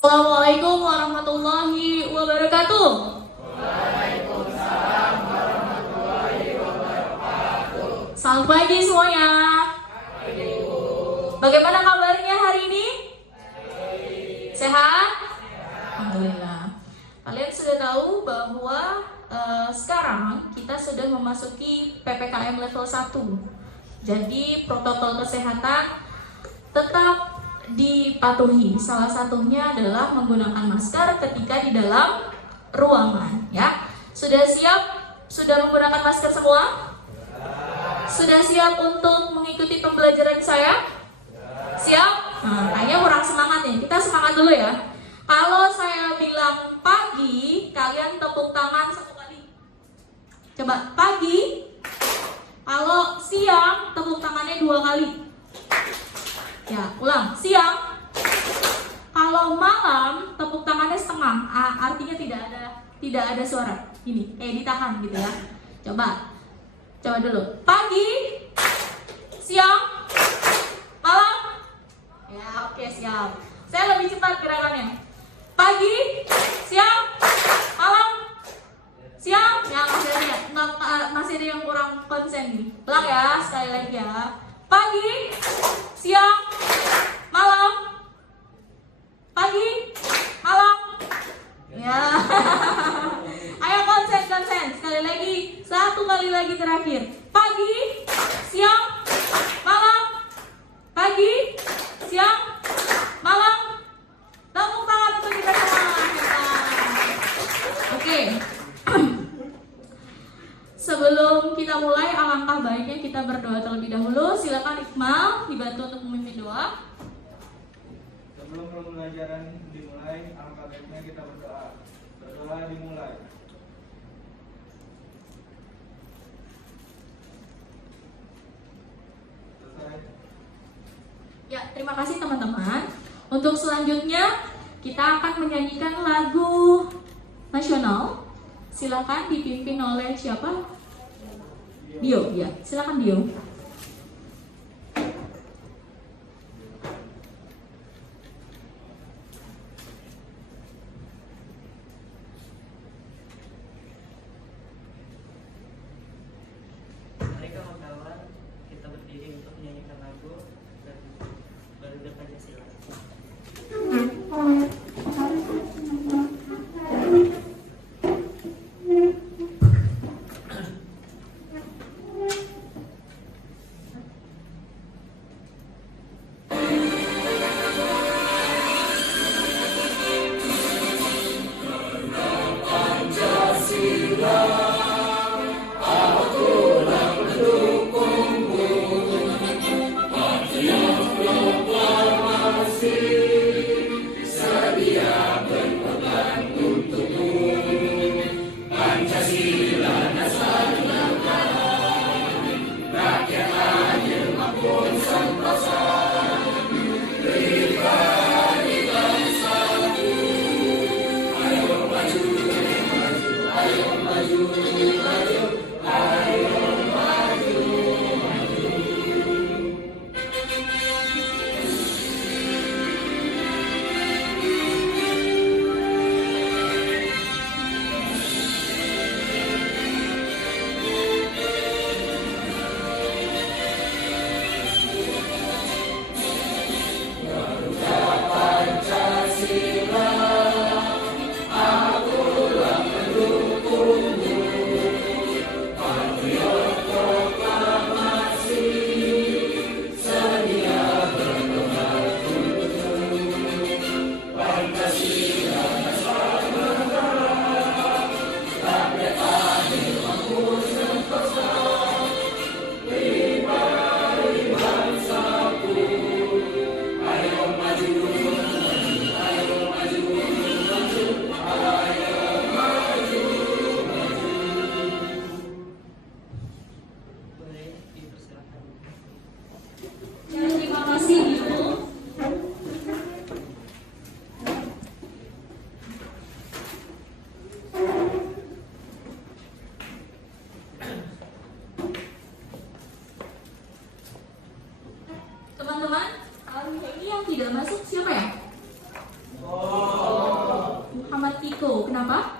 Assalamualaikum warahmatullahi wabarakatuh. Selamat pagi semuanya. Bagaimana kabarnya hari ini? Sehat? Alhamdulillah. Kalian sudah tahu bahwa sekarang kita sudah memasuki PPKM level 1. Jadi protokol kesehatan tetap dipatuhi. Salah satunya adalah menggunakan masker ketika di dalam ruangan, ya. Sudah siap? Sudah menggunakan masker semua? Sudah siap untuk mengikuti pembelajaran saya? Siap? Nah, kayaknya kurang semangat nih. Kita semangat dulu ya. Kalau saya bilang pagi, kalian tepuk tangan 1 kali. Coba pagi. Kalau siang, tepuk tangannya 2 kali. Ya, ulang. Siang. Kalau malam, tepuk tangannya setengah. Artinya tidak ada suara. Ini kayak ditahan gitu ya. Coba dulu. Pagi, siang, malam. Ya, oke, siap. Saya lebih cepat gerakannya. Pagi, siang, malam. Siang, ya masih ada yang kurang konsen nih. Ulang ya, sekali lagi ya. Pagi, siang, malam. Pagi, malam. Ya. Ayo konsen. Sekali lagi, 1 kali lagi terakhir. Pagi, siang, malam. Pagi, siang, malam. Tepuk tangan untuk kita semua. Oke. Sebelum kita mulai, alangkah baiknya kita berdoa terlebih dahulu. Silakan Iqmal dibantu untuk memimpin doa. Sebelum pembelajaran dimulai, alangkah baiknya kita berdoa. Berdoa dimulai. Selesai. Ya, terima kasih teman-teman. Untuk selanjutnya, kita akan menyanyikan lagu nasional. Silakan dipimpin oleh siapa? Dio, ya. Silakan Dio. Mari kawan-kawan, kita berdiri untuk menyanyikan lagu Garuda Pancasila. Kenapa?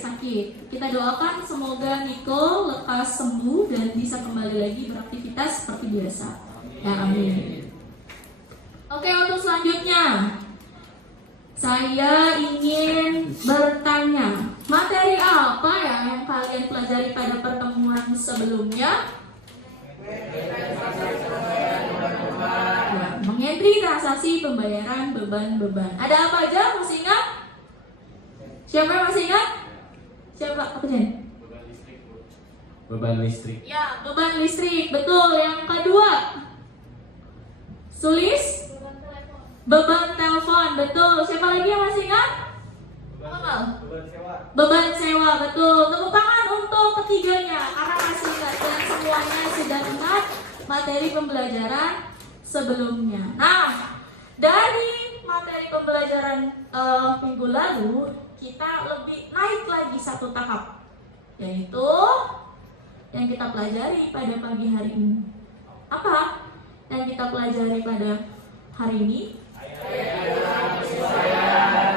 Sakit. Kita doakan semoga Nicole lekas sembuh dan bisa kembali lagi beraktivitas seperti biasa. Ya, amin. Oke, untuk selanjutnya saya ingin bertanya, materi apa ya yang kalian pelajari pada pertemuan sebelumnya? Ya, mengentri transaksi pembayaran beban-beban. Ada apa aja? Masih ingat? Siapa yang masih ingat? Siapa? Apa Jen? Beban listrik. Ya, beban listrik. Betul. Yang kedua, Sulis? Beban telepon. Betul. Siapa lagi yang masih ingat? Beban sewa. Beban sewa. Betul. Tepuk tangan untuk ketiganya karena masih ingat dan semuanya sudah ingat materi pembelajaran sebelumnya. Nah, dari materi pembelajaran minggu lalu kita lebih naik lagi satu tahap, yaitu yang kita pelajari pada pagi hari ini. Apa yang kita pelajari pada hari ini?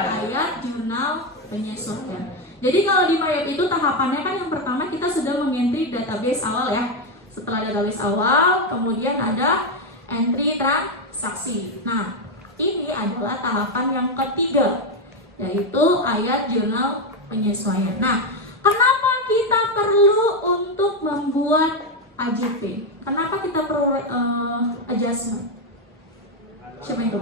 Ayat jurnal penyesuaian. Jadi kalau di Mayap itu tahapannya kan yang pertama kita sudah mengentry database awal ya. Setelah database awal, kemudian ada entry transaksi. Nah, ini adalah tahapan yang ketiga, yaitu ayat jurnal penyesuaian. Nah, kenapa kita perlu untuk membuat AJP? Kenapa kita perlu adjustment? Siapa itu?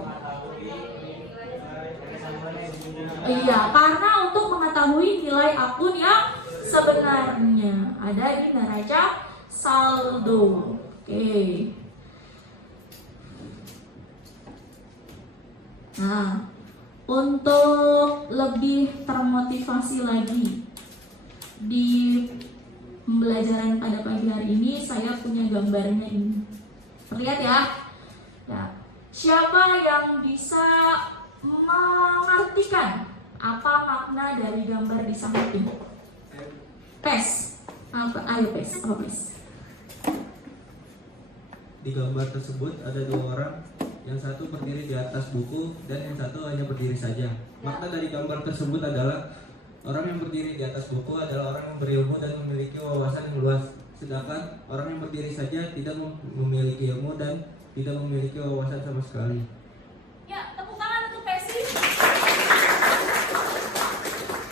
Iya, karena untuk mengetahui nilai akun yang sebenarnya ada di neraca saldo. Oke. Nah, untuk lebih termotivasi lagi di pembelajaran pada pagi hari ini, saya punya gambarnya ini. Terlihat ya? Ya. Siapa yang bisa mengartikan apa makna dari gambar di samping? PES. Apa? Ayo PES. Apa PES? Di gambar tersebut ada dua orang, yang satu berdiri di atas buku dan yang satu hanya berdiri saja. Makna dari gambar tersebut adalah orang yang berdiri di atas buku adalah orang yang berilmu dan memiliki wawasan yang luas, sedangkan orang yang berdiri saja tidak memiliki ilmu dan tidak memiliki wawasan sama sekali. Ya, tepuk tangan untuk Pesi.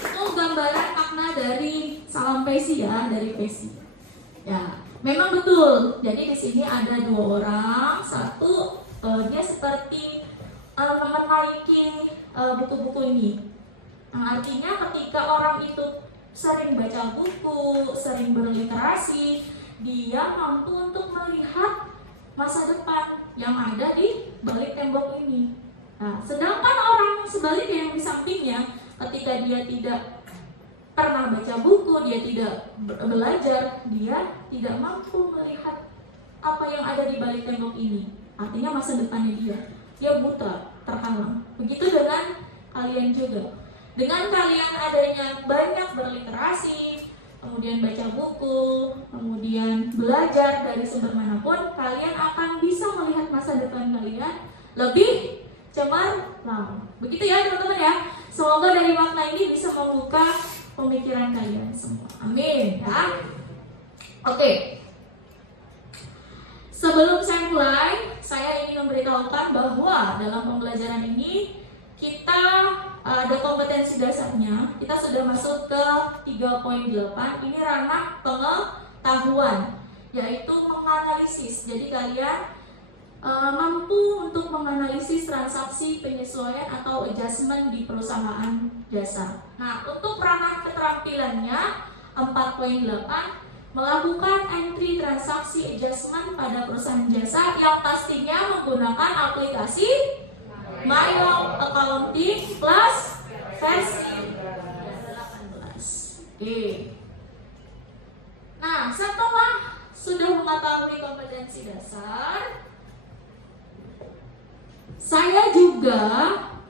Itu gambaran makna dari salam Pesi ya, dari Pesi. Ya, memang betul. Jadi di sini ada dua orang, satu dia seperti menaiki buku-buku ini. Nah, artinya ketika orang itu sering baca buku, sering berliterasi, dia mampu untuk melihat masa depan yang ada di balik tembok ini. Nah, sedangkan orang sebaliknya yang di sampingnya, ketika dia tidak pernah baca buku, dia tidak belajar, dia tidak mampu melihat apa yang ada di balik tembok ini. Artinya masa depannya dia buta, terhalang. Begitu dengan kalian juga. Dengan kalian adanya banyak berliterasi, kemudian baca buku, kemudian belajar dari sumber manapun, kalian akan bisa melihat masa depan kalian lebih cemerlang. Begitu ya teman-teman ya. Semoga dari makna ini bisa membuka pemikiran kalian semua. Amin ya. Oke. Sebelum saya mulai, saya ingin memberitahukan bahwa dalam pembelajaran ini kita ada kompetensi dasarnya. Kita sudah masuk ke 3.8. Ini ranah pengetahuan, yaitu menganalisis. Jadi kalian mampu untuk menganalisis transaksi penyesuaian atau adjustment di perusahaan jasa. Nah, untuk ranah keterampilannya 4.8, melakukan entry transaksi adjustment pada perusahaan jasa yang pastinya menggunakan aplikasi Mayop Accounting Plus versi 18. Oke. Nah, setelah sudah mengetahui kompetensi dasar, saya juga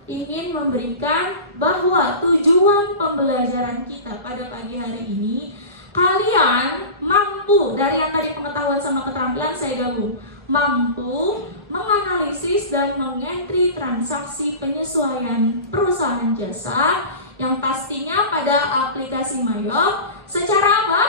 ingin memberikan bahwa tujuan pembelajaran kita pada pagi hari ini, kalian mampu, dari yang tadi pengetahuan sama keterampilan saya gabung, mampu menganalisis dan mengentri transaksi penyesuaian perusahaan jasa Yang pastinya pada aplikasi Mayop secara apa?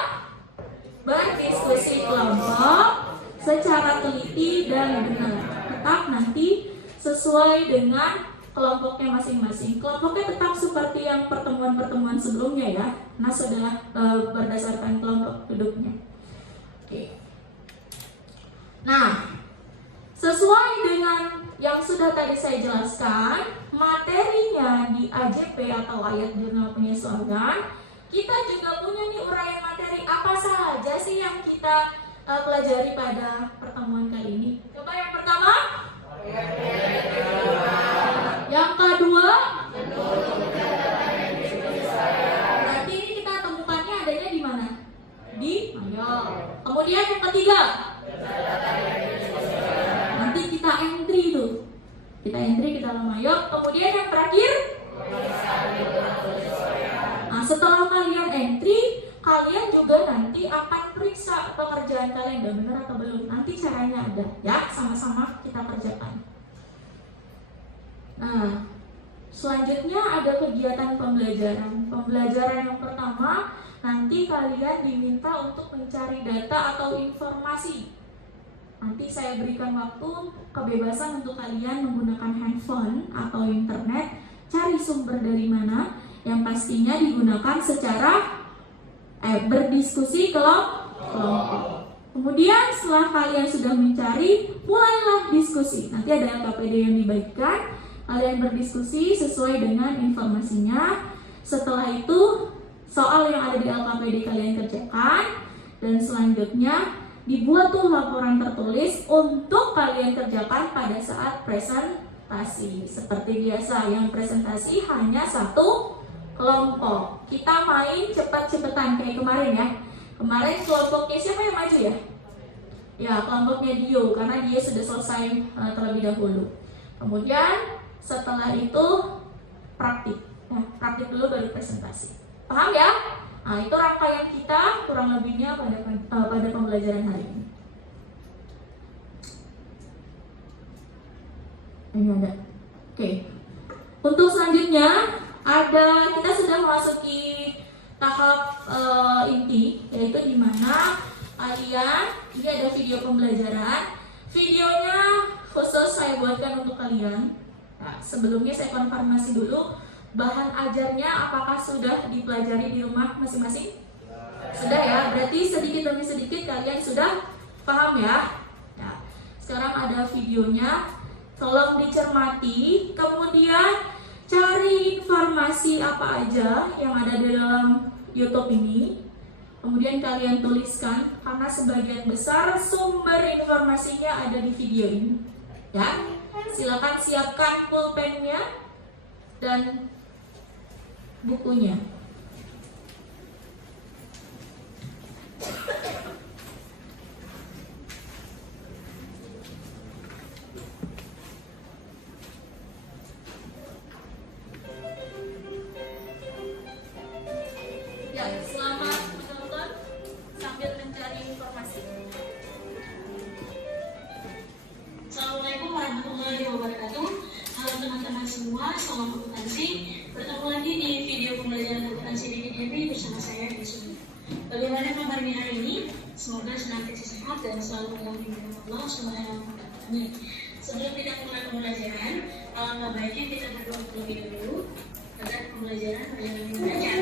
Berdiskusi kelompok secara teliti dan benar. Tetap nanti sesuai dengan kelompoknya masing-masing. Kelompoknya tetap seperti yang pertemuan-pertemuan sebelumnya ya. Nah, sudah berdasarkan kelompok duduknya. Oke. Nah, sesuai dengan yang sudah tadi saya jelaskan, materinya di AJP atau ayat jurnal penyesuaian, kita juga punya nih uraian materi apa saja sih yang kita pelajari pada pertemuan kali ini. Coba yang pertama. Yang kedua. Berarti ini kita temukannya adanya di mana? Di Mayop. Kemudian yang ketiga. Nanti kita entry tuh. Kita entry ke dalam Mayop. Kemudian yang terakhir. Nah, setelah kalian entry, kalian juga nanti akan periksa pekerjaan kalian udah benar atau belum. Nanti caranya ada ya, sama-sama kita kerjakan. Nah, selanjutnya ada kegiatan pembelajaran. Pembelajaran yang pertama, nanti kalian diminta untuk mencari data atau informasi. Nanti saya berikan waktu kebebasan untuk kalian menggunakan handphone atau internet, cari sumber dari mana, yang pastinya digunakan secara berdiskusi kelompok. Kemudian setelah kalian sudah mencari, mulailah diskusi. Nanti ada LKPD yang dibagikan, kalian berdiskusi sesuai dengan informasinya. Setelah itu, soal yang ada di LKPD kalian kerjakan, dan selanjutnya dibuat tuh laporan tertulis untuk kalian kerjakan pada saat presentasi. Seperti biasa, yang presentasi hanya satu kelompok. Kita main cepat-cepatan kayak kemarin ya. Kemarin kelompoknya siapa yang maju ya? Ya, kelompoknya Dio, karena dia sudah selesai terlebih dahulu. Kemudian setelah itu praktik. Ya, praktik dulu baru presentasi. Paham ya? Nah, itu rangkaian kita kurang lebihnya pada pembelajaran hari ini. Ini ada. Oke. Untuk selanjutnya kita sudah memasuki tahap inti, yaitu di mana kalian, ini ada video pembelajaran. Videonya khusus saya buatkan untuk kalian. Nah, sebelumnya saya konfirmasi dulu bahan ajarnya apakah sudah dipelajari di rumah masing-masing? Sudah ya, berarti sedikit demi sedikit kalian sudah paham ya. Nah, sekarang ada videonya, tolong dicermati, kemudian cari informasi apa aja yang ada di dalam YouTube ini. Kemudian kalian tuliskan, karena sebagian besar sumber informasinya ada di video ini. Ya, silakan siapkan pulpennya dan bukunya. Ya, selamat menonton sambil mencari informasi. Assalamualaikum warahmatullahi wabarakatuh. Halo teman-teman semua, salam akuntansi. Bertemu lagi di video pembelajaran akuntansi di DKP bersama saya di sini. Bagaimana kabarnya hari ini? Semoga senantiasa sehat dan selalu dalam lindungan Allah Subhanahu wa Ta'ala. Sebelum kita mulai pembelajaran, alangkah baiknya kita berdoa terlebih dahulu agar pembelajaran berjalan dengan lancar.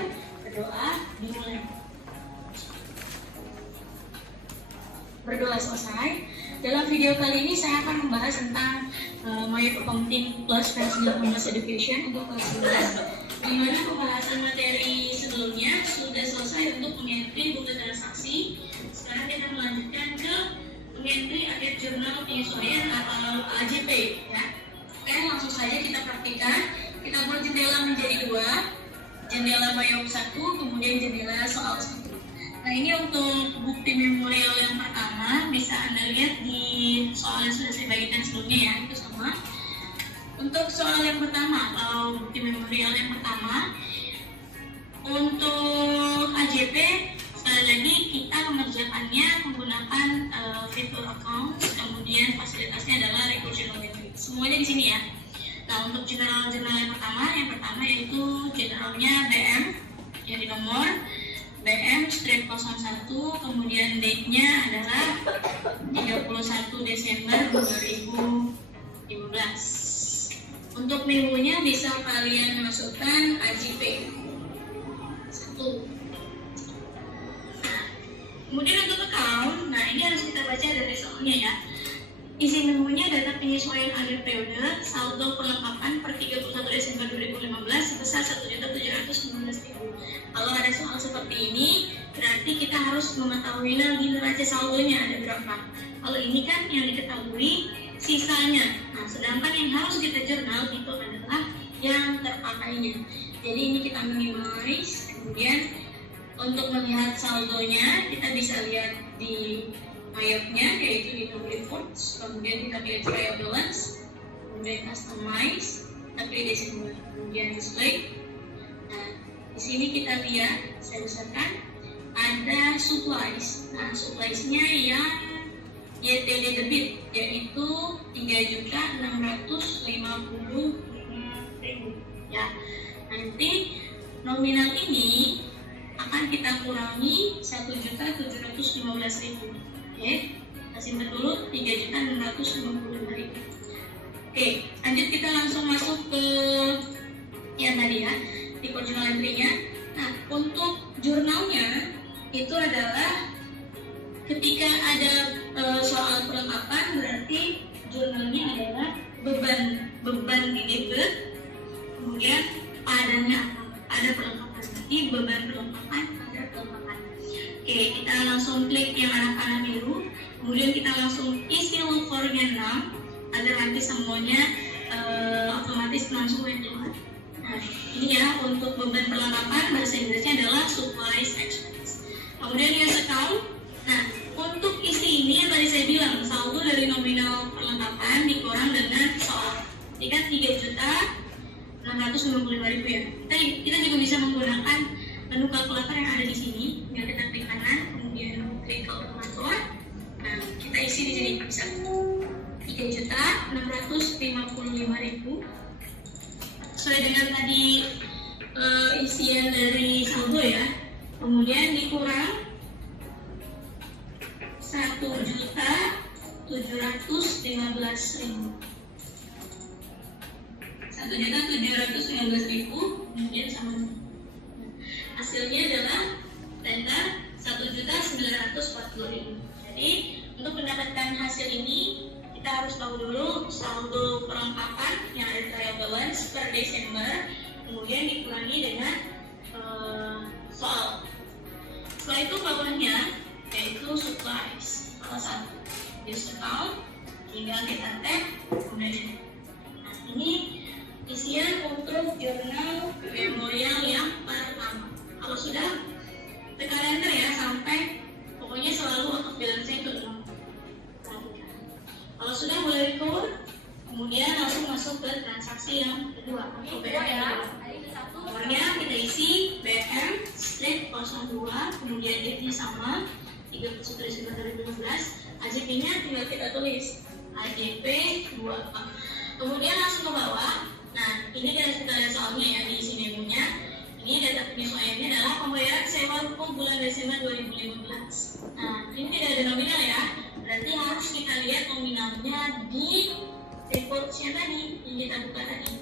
Berdoa dimulai. Berdoa selesai. Dalam video kali ini saya akan membahas tentang Mayop Accounting Plus versi 18 Education untuk kelas 11. Di mana pembahasan materi sebelumnya sudah selesai untuk mengentry buku transaksi. Sekarang kita melanjutkan ke mengentry akhir jurnal penyesuaian atau AJP ya. Oke, langsung saja kita praktikkan. Kita buat jendela menjadi dua. Jendela Mayop 1, kemudian jendela soal 1. Nah, ini untuk bukti memorial yang pertama, bisa Anda lihat di soal yang sudah saya bagikan sebelumnya ya, itu sama. Untuk soal yang pertama, atau bukti memorial yang pertama, untuk AJP, sekali lagi kita mengerjakannya menggunakan fitur account, kemudian fasilitasnya adalah recursion entry. Semuanya di sini ya. Nah, untuk jurnal yang pertama yang pertama yaitu generalnya BM, yang di nomor BM-01, kemudian date-nya adalah 31 Desember 2015. Untuk minggunya bisa kalian masukkan AJP 1. Kemudian untuk account, nah ini harus kita baca dari soalnya ya. Isi menunya data penyesuaian akhir periode, saldo perlengkapan per 31 Desember 2015 sebesar 1.719.000. Kalau ada soal seperti ini, berarti kita harus mengetahui lagi neraca saldonya ada berapa. Kalau ini kan yang diketahui sisanya. Nah, sedangkan yang harus kita jurnal itu adalah yang terpakainya. Jadi ini kita minimize, kemudian untuk melihat saldonya kita bisa lihat di mayapnya, yaitu di no reports, kemudian kita pilih trial balance, kemudian customize, kita pilih Desember, kemudian display. Nah, di sini kita lihat, saya besarkan, ada supplies. Nah, suppliesnya yang YTD debit, yaitu 3.655.000. Ya, nanti nominal ini akan kita kurangi 1.715.000. Oke, kita simpan dulu 3.655.000. Oke, lanjut kita langsung masuk ke yang tadi ya, tipe jurnal entry-nya. Nah, untuk jurnalnya itu adalah ketika ada soal perlengkapan, berarti jurnalnya adalah beban di debit, kemudian padanya ada perlengkapan, berarti beban perlengkapan ada perlengkapan. Oke, kita langsung klik yang arah kanan biru, kemudian kita langsung isi look for-nya 6 agar nanti semuanya otomatis langsung keluar. Nah, ini ya untuk beban perlengkapan, bahasa Inggrisnya adalah supplies expense. Kemudian use account. Nah, untuk isi ini yang tadi saya bilang saldo dari nominal perlengkapan dikurang dengan soal. Ini kan 3.655.000 ya. Kita juga bisa menggunakan menu kalkulator yang ada di sini. Tinggal kita klik kanan, kemudian klik kalkulator. Nah, kita isi di sini bisa 3.655.000 sesuai dengan tadi isian dari saldo ya. Kemudian dikurang 1.715.000. 1.715.000 kemudian sama. Hasilnya adalah renta 1.940.000. Jadi untuk mendapatkan hasil ini kita harus tahu dulu saldo perlengkapan yang ada trial balance per Desember, kemudian dikurangi dengan soal. Setelah itu bawahnya yaitu supplies salah satu use account, tinggal kita tap kemudian. Nah, ini isian untuk jurnal memorial yang pertama. Kalau sudah tekan enter ya sampai pokoknya selalu untuk balance itu 0. Kalau sudah mulai record, kemudian langsung masuk ke transaksi yang kedua. Nomornya kita isi BM/02, kemudian date-nya sama 31 Desember 2015. AJP-nya tinggal kita tulis AJP 2. Kemudian langsung ke bawah. Nah, ini kita lihat soalnya ya di isi memonya. Ini data penyesuaiannya adalah pembayaran sewa ruko bulan Desember 2015. Nah, ini tidak ada nominal ya. Berarti harus kita lihat nominalnya di reportnya tadi yang kita buka tadi.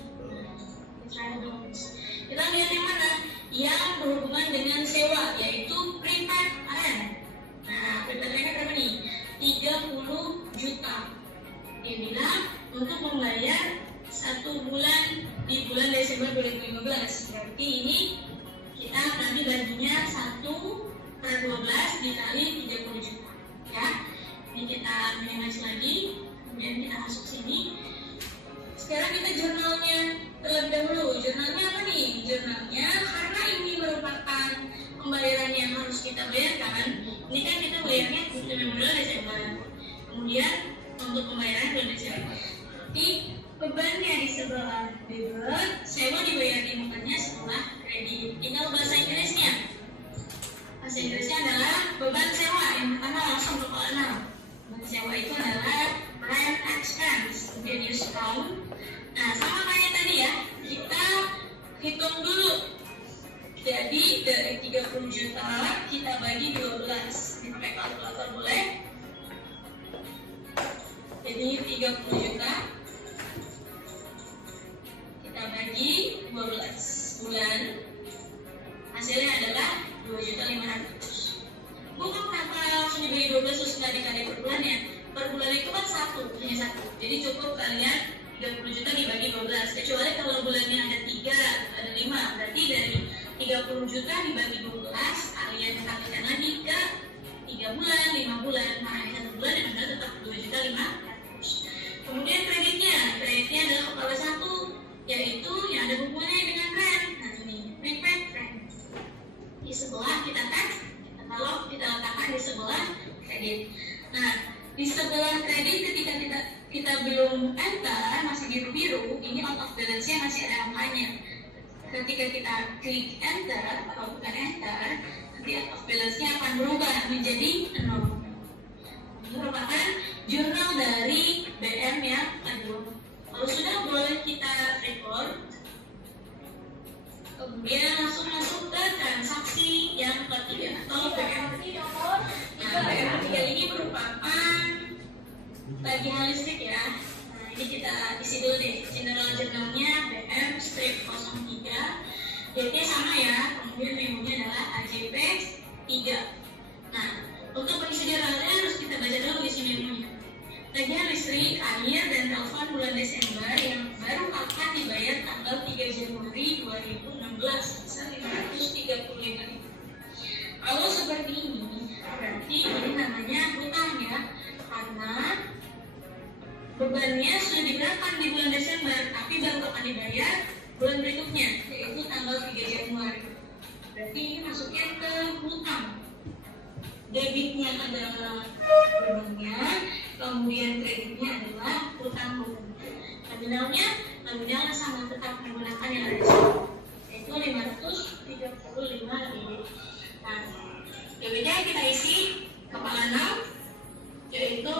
Kita lihat yang mana? Yang berhubungan dengan sewa, yaitu prepaid rent. Nah, prepaid rent berapa nih? 30 juta. Dia bilang untuk membayar 1 bulan di bulan Desember 2015. Berarti ini kita nanti baginya 1/12 dikali 30 juta. Ya. Ini kita minimize lagi, kemudian kita masuk sini. Sekarang kita jurnalnya terlebih dahulu. Jurnalnya apa nih? Jurnalnya karena ini merupakan pembayaran yang harus kita bayarkan. Ini kan kita bayarnya bulan Desember. Kemudian untuk pembayaran bulan Desember. Jadi bebannya di sebelah debit, sewa dibayar di mukanya setelah kredit. Tinggal bahasa Inggrisnya. Bahasa Inggrisnya adalah beban sewa. Yang pertama langsung ke kolom. Beban sewa itu adalah rent expense, kemudian use account. Nah, sama kayak tadi ya, kita kita bagi 12. Ini pakai kalkulator boleh. Jadi 30 juta kita bagi 12 bulan, hasilnya adalah 2.500.000. Bukan kenapa langsung dibagi 12 terus nggak dikali per bulan ya. Per bulan itu kan hanya satu. Jadi cukup kalian 30 juta dibagi 12. Kecuali kalau bulannya ada 3, ada 5, berarti dari 30 juta dibagi 12 kalian kalikan lagi ke 3 bulan, 5 bulan. Nah, 1 bulan yang ada tetap 2.500.000. Kemudian kreditnya adalah kepala 1, yaitu yang ada hubungannya dengan rent. Nah ini rent. Di sebelah kita letakkan di sebelah kredit. Nah, di sebelah kredit ketika kita belum enter, masih biru-biru, ini out of balance-nya masih ada angkanya. Ketika kita klik enter atau bukan enter, nanti out of balance-nya akan berubah menjadi 0. Ini merupakan jurnal dari BM yang kedua. Kalau sudah boleh kita record, kemudian langsung masuk ke transaksi yang ketiga atau BM. Nah, BM ketiga ini merupakan tagihan listrik ya. Nah, ini kita isi dulu deh. General jurnalnya BM strip 03. Date-nya sama ya. Kemudian memonya adalah AJP 3. Nah, untuk mengisi jurnalnya harus kita baca dulu isi memonya. Tagihan listrik, air, dan telepon bulan Desember yang baru akan dibayar tanggal 3 Januari 2016 sebesar 535.000. Kalau seperti ini, berarti ini namanya hutang ya, karena bebannya sudah diberangkat di bulan Desember, tapi baru akan dibayar bulan berikutnya, yaitu tanggal 3 Januari. Berarti ini masuknya ke hutang. Debitnya adalah bebannya, kemudian kreditnya adalah hutang. Nominalnya sama tetap menggunakan yang ada di sini, yaitu 535.000. Nah, debitnya kita isi kepala 6, yaitu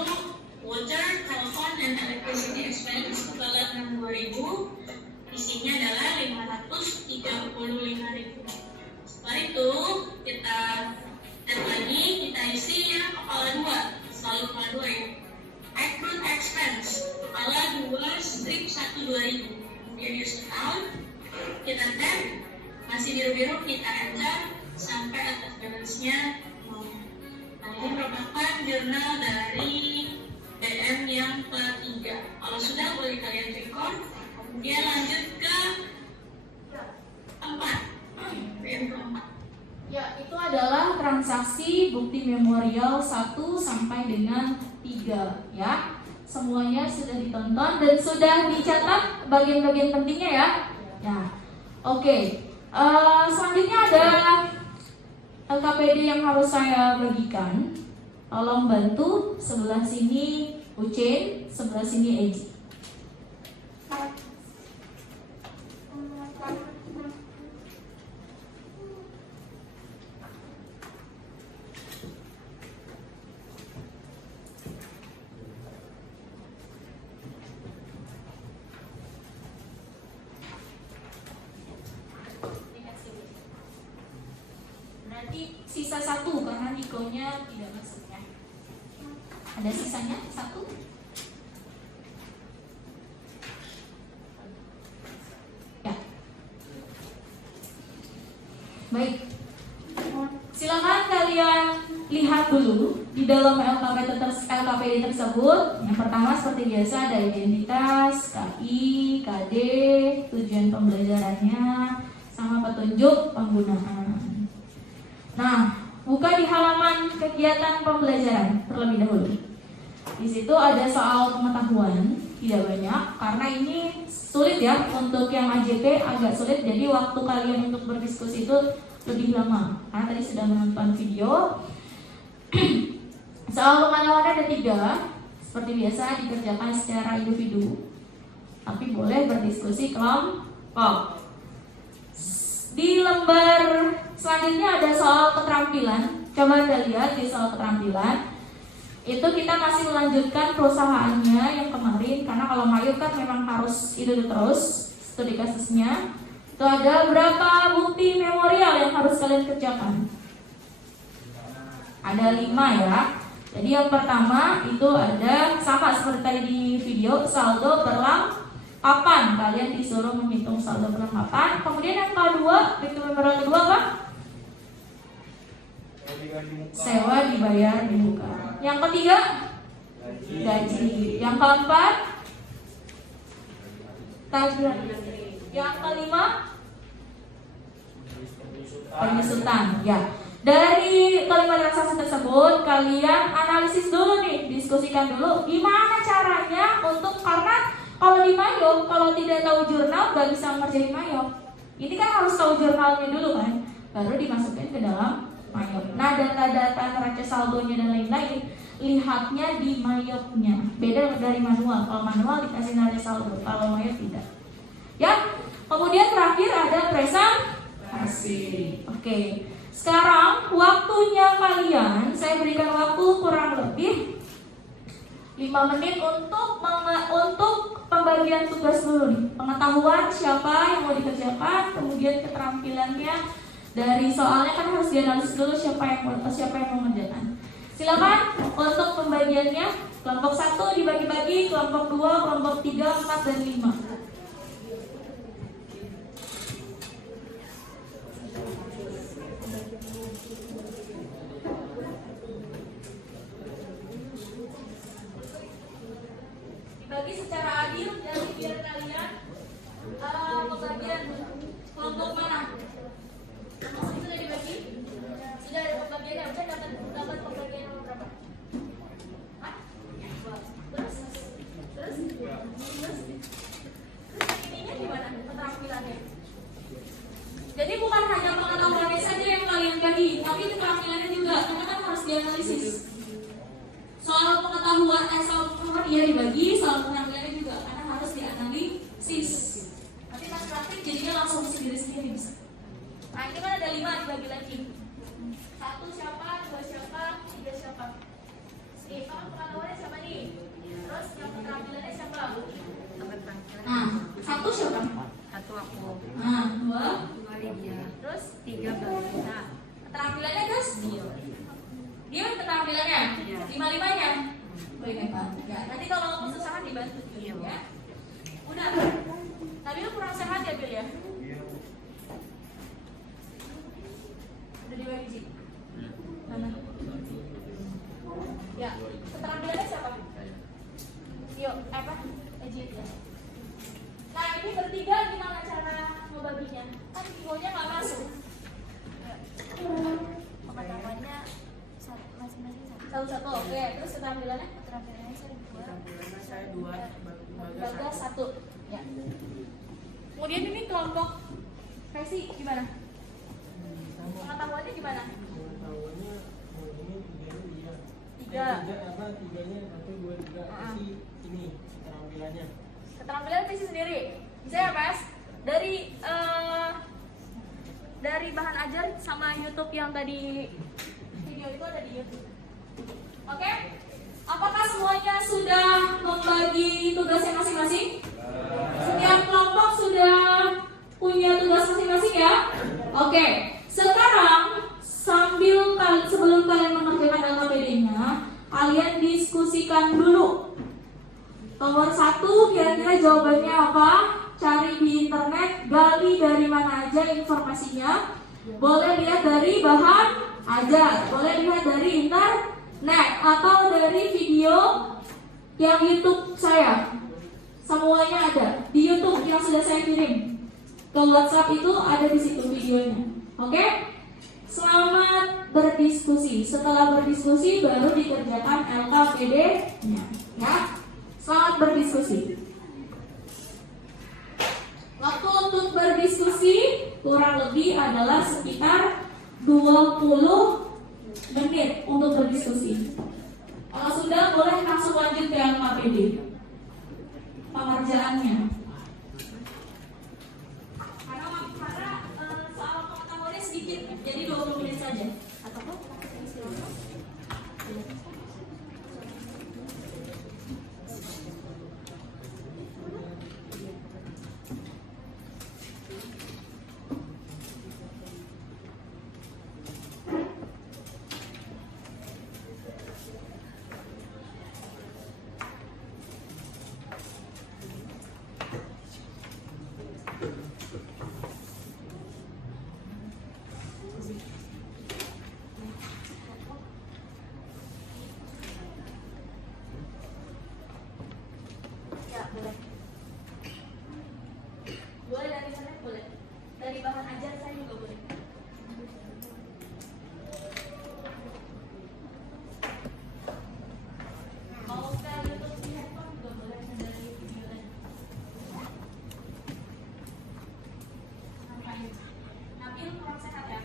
water, telepon, dan electricity expense kepala 62.000. Isinya adalah 535.000. Setelah itu kita lagi kita isi yang kepala 2, selalu kepala 2 ya. Accrued expense kepala 2 strip 1 2000. Kemudian use account kita tab, masih biru-biru kita enter sampai atas balance-nya 0. Nah, ini merupakan jurnal dari BM yang ketiga. Kalau sudah boleh kalian record. Kemudian lanjut ke 4, BM keempat. Ya, itu adalah transaksi bukti memorial 1 sampai dengan 3 ya. Semuanya sudah ditonton dan sudah dicatat bagian-bagian pentingnya ya. Ya. Oke. Selanjutnya ada LKPD yang harus saya bagikan. Tolong bantu, sebelah sini Ucin, sebelah sini Eji. Berarti sisa 1 karena Nikonya tidak masuk ya. Ada sisanya 1. Ya. Baik. Silakan kalian lihat dulu di dalam LKPD tersebut. Yang pertama seperti biasa ada identitas, KI, KD, tujuan pembelajarannya, sama petunjuk penggunaan. Nah, buka di halaman kegiatan pembelajaran terlebih dahulu. Di situ ada soal pengetahuan, tidak banyak karena ini sulit ya untuk yang AJP agak sulit. Jadi waktu kalian untuk berdiskusi itu lebih lama karena tadi sudah menonton video. Soal pengetahuan ada 3, seperti biasa dikerjakan secara individu, tapi boleh berdiskusi kelompok. Di lembar selanjutnya ada soal keterampilan. Coba Anda lihat di soal keterampilan. Itu kita masih melanjutkan perusahaannya yang kemarin, karena kalau Mayur kan memang harus itu terus studi kasusnya. Itu ada berapa bukti memorial yang harus kalian kerjakan? Ada 5 ya. Jadi yang pertama itu ada sama seperti tadi di video, saldo perlengkapan. Kalian disuruh menghitung saldo perlengkapan. Kemudian yang kedua, requirement kedua apa? Sewa dibayar di muka. Yang ketiga, gaji. Yang keempat, tagihan. Yang kelima, penyusutan. Ya. Dari kelima transaksi tersebut, kalian analisis dulu nih, diskusikan dulu gimana caranya untuk, karena kalau di Mayop, kalau tidak tahu jurnal gak bisa ngerjain Mayop. Ini kan harus tahu jurnalnya dulu kan, baru dimasukin ke dalam Mayop. Nah, data-data neraca saldonya dan lain-lain lihatnya di Mayopnya. Beda dari manual. Kalau manual dikasih neraca saldo, kalau Mayop tidak. Ya, kemudian terakhir ada presentasi. Oke. Sekarang waktunya kalian, saya berikan waktu kurang lebih 5 menit untuk pembagian tugas dulu nih. Pengetahuan siapa yang mau dikerjakan, kemudian keterampilannya. Dari soalnya kan harus dianalisis dulu siapa yang mau mengerjakan. Silakan untuk pembagiannya. Kelompok 1 dibagi-bagi, kelompok 2, kelompok 3, 4 dan 5. Dibagi secara adil, jadi biar kalian pembagian kelompok mana? Sudah dibagi? Sudah ada pembagiannya, udah dapat pembagian nomor berapa? Hah? Terus ininya gimana? Keterampilannya? Jadi bukan hanya pengetahuannya saja yang kalian bagi, tapi keterampilannya juga, karena kan harus dianalisis. Soal pengetahuan, soal pengetahuan dia dibagi, soal keterampilannya juga, karena harus dianalisis. Nanti pas praktik jadinya langsung sendiri-sendiri bisa. Nah, ini kan ada 5 dibagi lagi. 1 siapa, 2 siapa, 3 siapa. Nih, kalau pengetahuannya siapa nih? Terus yang keterampilannya siapa? Nah, 1 siapa? 1 aku. Nah, 2 Lydia. terus 3 Balina. keterampilannya guys? Dia keterampilannya? Iya. 5-5-nya? Boleh Pak? Ya, nanti kalau kesusahan dibantu Iya. ya. Udah. Tapi lu kurang sehat ya Bil ya? Udah dibagi Ji? Mana? Ya, keterampilannya siapa? Yuk, apa? Ji. Nah, ini bertiga gimana cara ngebaginya? Kan videonya nggak masuk. Pengetahuannya masing-masing Satu-satu, oke. Terus keterampilannya? Keterampilannya saya 2. Keterampilannya saya 2, Bagas 1. Ya. Kemudian ini kelompok Resi gimana? Pengetahuannya gimana? Pengetahuannya ini 3 iya. 3. 3 karena 3-nya 1, 2, 3 ini keterampilannya. Keterampilan Resi sendiri. Bisa ya, Mas? Dari bahan ajar sama YouTube yang tadi video itu ada di YouTube. Oke? Apakah semuanya sudah membagi tugasnya masing-masing? Setiap kelompok sudah punya tugas masing-masing ya? Oke. Sekarang sebelum kalian mengerjakan LKPD-nya, kalian diskusikan dulu. Nomor 1 kira-kira jawabannya apa? Cari di internet, gali dari mana aja informasinya. Boleh lihat dari bahan ajar, boleh lihat dari internet atau dari video yang YouTube saya. Semuanya ada di YouTube yang sudah saya kirim ke WhatsApp, itu ada di situ videonya. Oke? Selamat berdiskusi. Setelah berdiskusi baru dikerjakan LKPD-nya. Ya? Selamat berdiskusi. Waktu untuk berdiskusi kurang lebih adalah sekitar 20 menit untuk berdiskusi. Kalau sudah, boleh langsung lanjut ke LKPD pengerjaannya. Karena soal pengetahuannya sedikit, jadi 20 menit saja. Ataupun Ya, boleh. Boleh dari mana? Boleh. Dari bahan ajar saya juga boleh. Mau ke YouTube di handphone juga boleh dari video tadi. Nabil kurang sehat ya?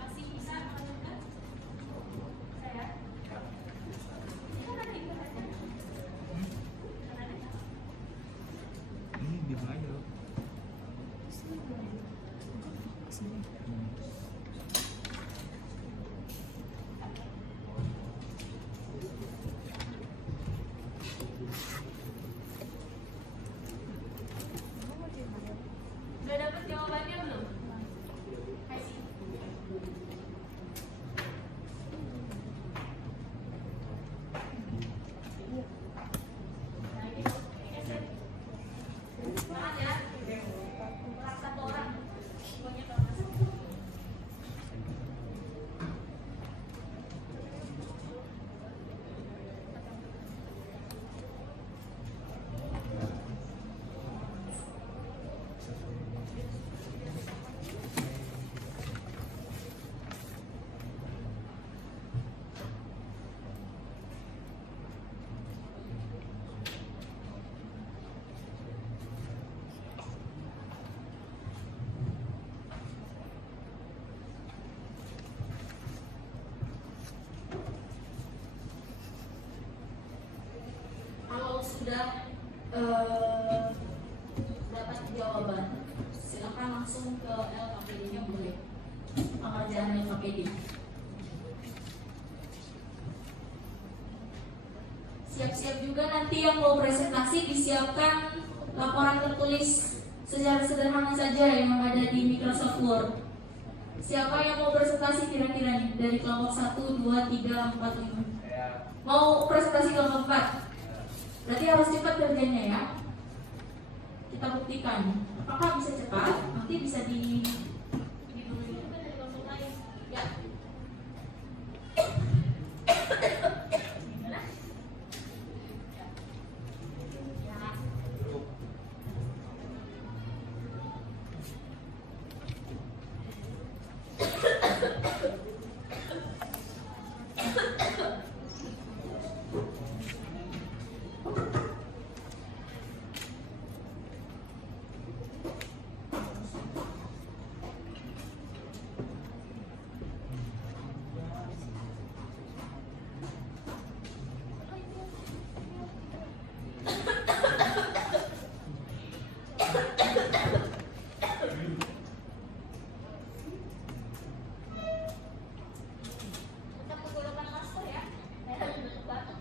Masih bisa melanjutkan? Saya? Ini kan ada internetnya. Ini di mana aja? Udah dapet jawabannya belum? Kasih. Nah, ini geser. Semangat ya. Kurang satu orang. Semuanya kalau masuk. Kalau sudah dapat jawaban, silakan langsung ke LKPD-nya boleh. Pengerjaan LKPD. Siap-siap juga nanti yang mau presentasi disiapkan laporan tertulis secara sederhana saja yang ada di Microsoft Word. Siapa yang mau presentasi kira-kira nih dari kelompok 1, 2, 3, 4, 5? Mau presentasi kelompok 4? Berarti harus cepat kerjanya ya. Kita buktikan. Apakah bisa cepat? Nanti bisa di dulu juga dari kelompok lain. Ya. Gimana? Ya. Ya. Tetap menggunakan masker ya. Batuk.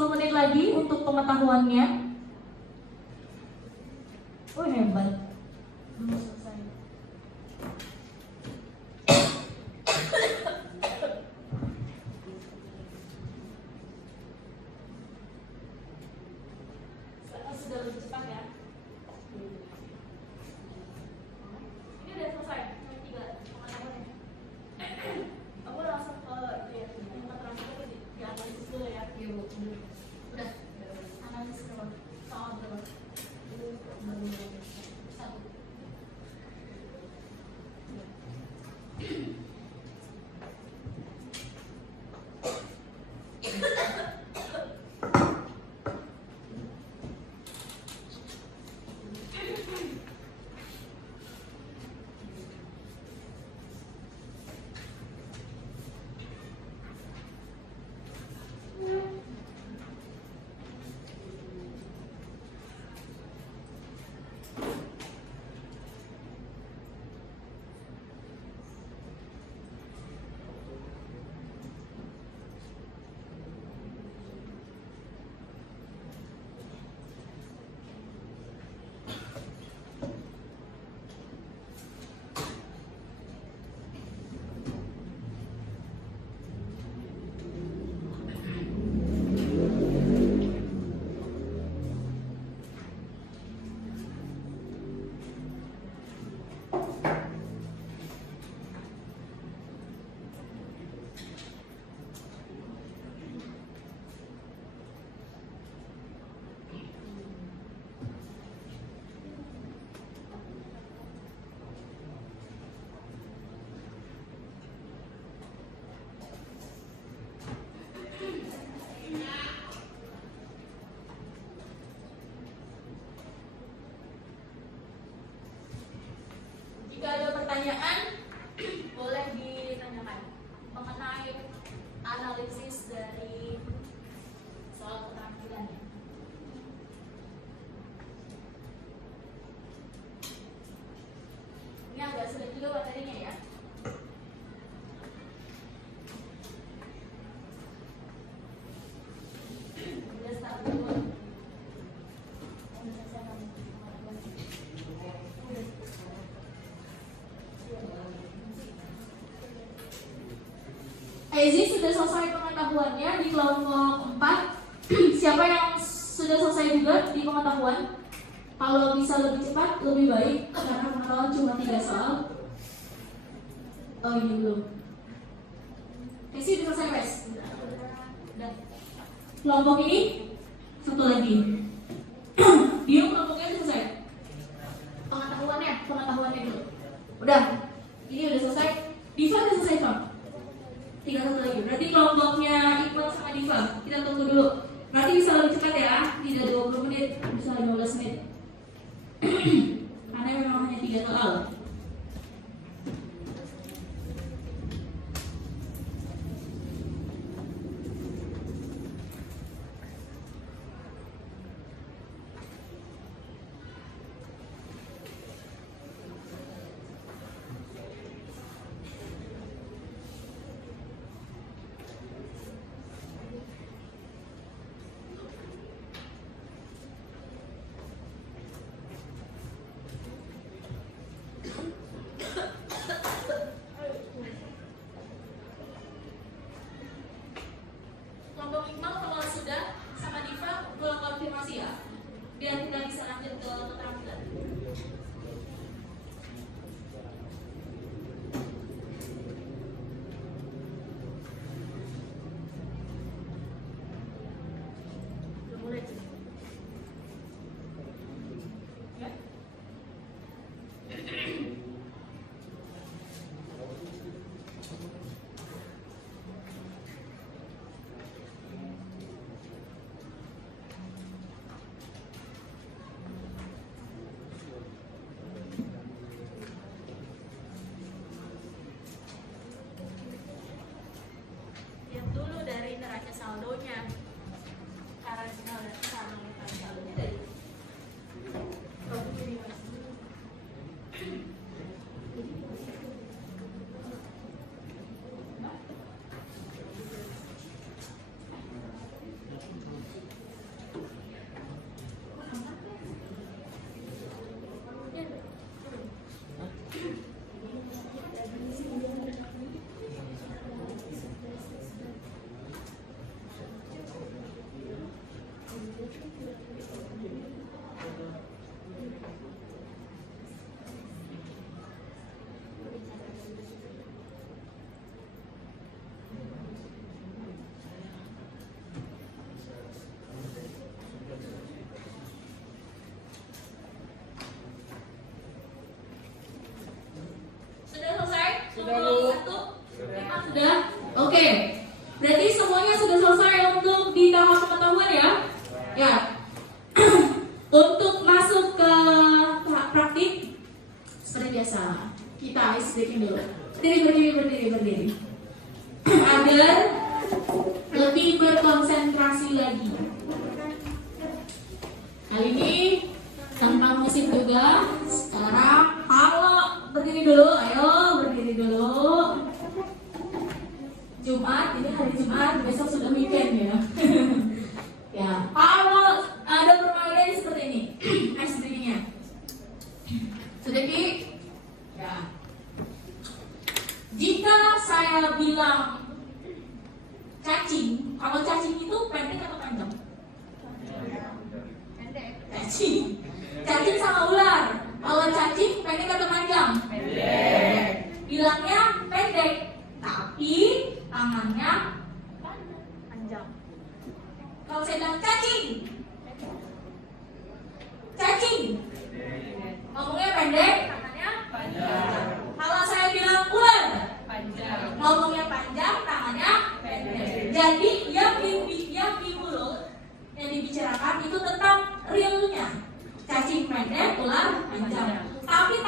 10 menit lagi untuk pengetahuannya. Oh hebat. Belum selesai. Sudah lebih cepat ya. Ini udah selesai. Cuma 3 pengetahuannya. Aku langsung ke itu ya. Yang terakhir di analisis dulu ya. Iya bu. Udah. Analisis dulu. Soal berapa? 1. Jika ada pertanyaan, boleh ditanyakan mengenai analisis dari soal keterampilan. Ini agak sulit juga materinya ya. Udah start dulu. Ezi sudah selesai pengetahuannya di kelompok 4. Siapa yang sudah selesai juga di pengetahuan? Kalau bisa lebih cepat lebih baik karena pengetahuan cuma 3 soal. Oh ini belum. Ezi sudah selesai guys. Udah. Kelompok ini satu lagi. Dia kelompoknya sudah selesai. Pengetahuannya dulu. Udah. Ini udah selesai. Diva udah selesai Pak. Tinggal satu lagi. Berarti kelompoknya Iqbal sama Diva. Kita tunggu dulu. Nanti bisa lebih cepat ya. Tidak 20 menit, bisa 15 menit. Karena memang hanya 3 soal. Satu. Sudah? Oke. Berarti semuanya sudah selesai untuk di tahap pengetahuan ya? Ya. Untuk masuk ke tahap praktik seperti biasa, kita ice breaking dulu. Berdiri. Agar lebih berkonsentrasi lagi. Kali ini tanpa musik juga. Sekarang halo, berdiri dulu. Ayo berdiri dulu. Jumat, ini hari Jumat, besok sudah weekend ya. Ya, kalau ada permainan seperti ini, ice breakingnya. Sudah Ki? Ya. Jika saya bilang cacing, kalau cacing itu pendek atau panjang? Pendek. Cacing sama ular. Kalau cacing pendek atau panjang? Pendek. Bilangnya pendek, tapi tangannya Panjang. kalau saya bilang cacing, ngomongnya pendek, tangannya panjang. Kalau saya bilang ular, ngomongnya panjang, tangannya pendek. Jadi yang di mulut yang dibicarakan itu tentang realnya. Cacing pendek, ular panjang. Tapi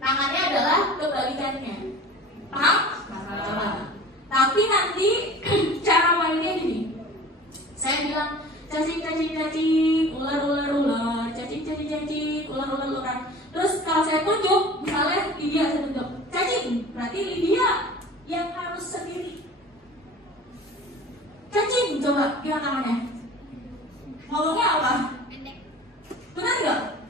tangannya adalah kebalikannya. Paham? Coba. Tapi nanti cara mainnya gini. Saya bilang cacing, ular, cacing, ular. Terus kalau saya tunjuk, misalnya Lydia saya tunjuk cacing, berarti Lydia yang harus sendiri. Cacing, coba gimana tangannya? Ngomongnya apa? Pendek. Benar nggak?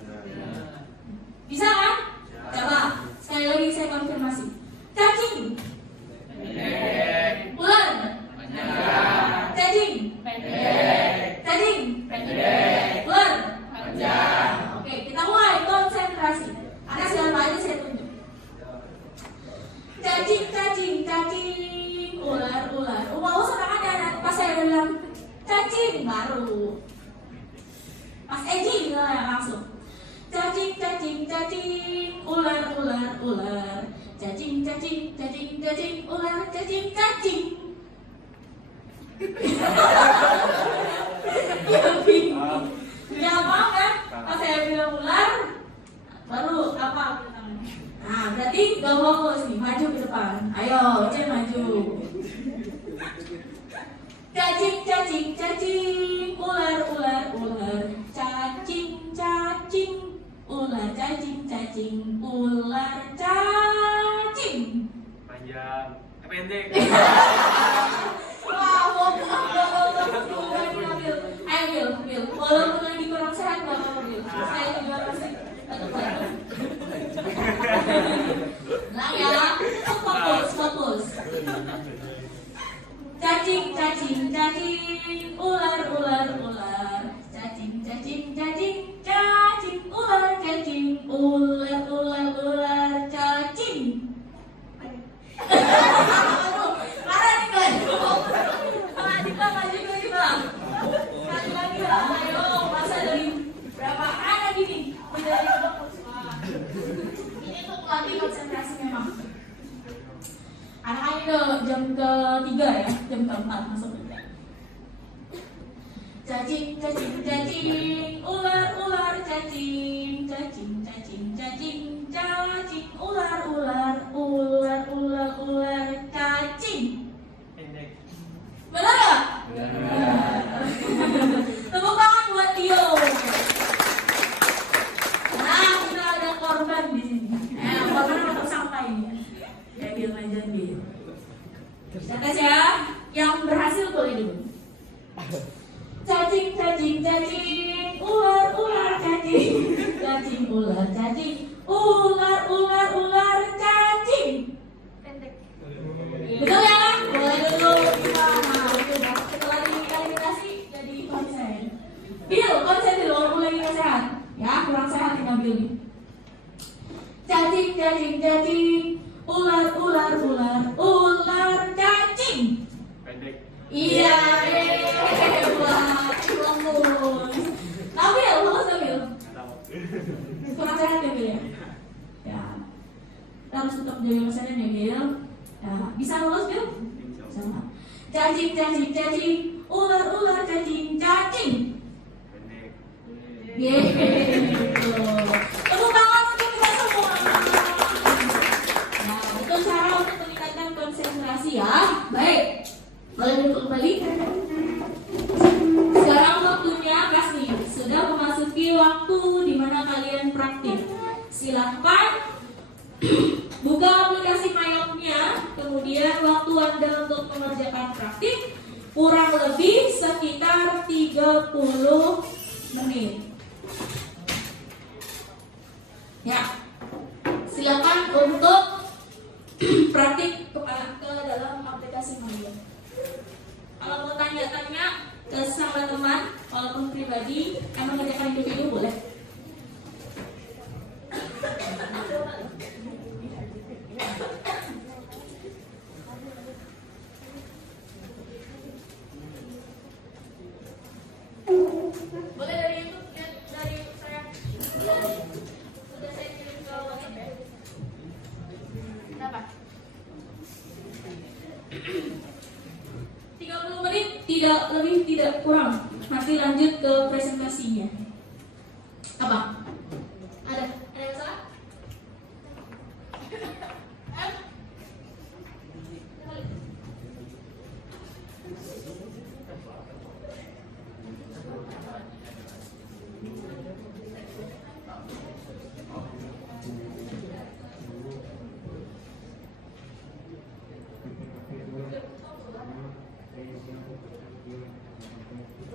Bisa kan? Coba sekali lagi saya konfirmasi. Cacing, ular, cacing, ular. Oke, kita mulai konsentrasi. Karena siapa aja saya tunjuk. Cacing, ular. Mau serangan ada pas saya bilang cacing baru. Mas Eji bilang langsung. Cacing, ular. Cacing, ular, cacing. Ya bingung. Ya apa kan? Pas saya bilang ular, baru apa bilangnya? Nah, berarti gak fokus nih, maju ke depan. Ayo, Cek maju. Cacing, ular. Cacing, ular, cacing. Panjang. Pendek. Wah, Ayo, Bil. Walaupun lagi kurang sehat, gak apa-apa, Bil. Saya juga pasti nah ya, fokus. Cacing, ular. Cacing, ular, cacing. Aduh, marah nih guys. Maju lagi bang. Maju lagi lah. Ayo, masa dari berapa anak gini? Menjadi fokus. Ini tuh pelatih konsentrasi memang. Anak-anak ini udah jam ke-3 ya, jam ke-4 masuk kerja. Cacing, ular, cacing, ular, cacing. Pendek. Benar nggak? Tepuk tangan buat Tio. Nah, kita ada korban di sini. Korban apa tersangka ini? Ya, Bil aja Bil. Catat ya, yang berhasil boleh dulu. Cacing, ular, cacing, ular, cacing. Pendek. Betul ya? Boleh dulu gimana? Udah setelah dikalibrasi jadi konsen. Bil, konsen dulu, walaupun lagi nggak sehat. Ya, kurang sehat tinggal Bil nih. Cacing, ular, cacing. Pendek. Iya, hebat, lembut. Nabil, fokus Nabil. Kurang sehat ya Bil ya? Ya. harus tetap jaga kesehatan ya Gil. Ya, bisa lolos Gil? Sama. Cacing, cacing, cacing, ular, ular, cacing, cacing. Pendek. Yeay. Tepuk tangan untuk kita semua. Nah, itu cara untuk meningkatkan konsentrasi ya. Baik. Boleh duduk kembali. Sekarang waktunya kasih. Sudah memasuki waktu di mana kalian praktik. Silakan buka aplikasi Myopnya, kemudian waktu Anda untuk mengerjakan praktik kurang lebih sekitar 30 menit. Ya, silakan untuk praktik ke dalam aplikasi Myop. Kalau mau tanya-tanya ke sama teman, walaupun pribadi, yang mengerjakan individu boleh. Boleh dari YouTube, lihat dari saya. Sudah saya kirim ke WhatsApp ya. Kenapa? 30 menit, tidak lebih, tidak kurang. Nanti lanjut ke presentasinya. Apa? Ada yang salah?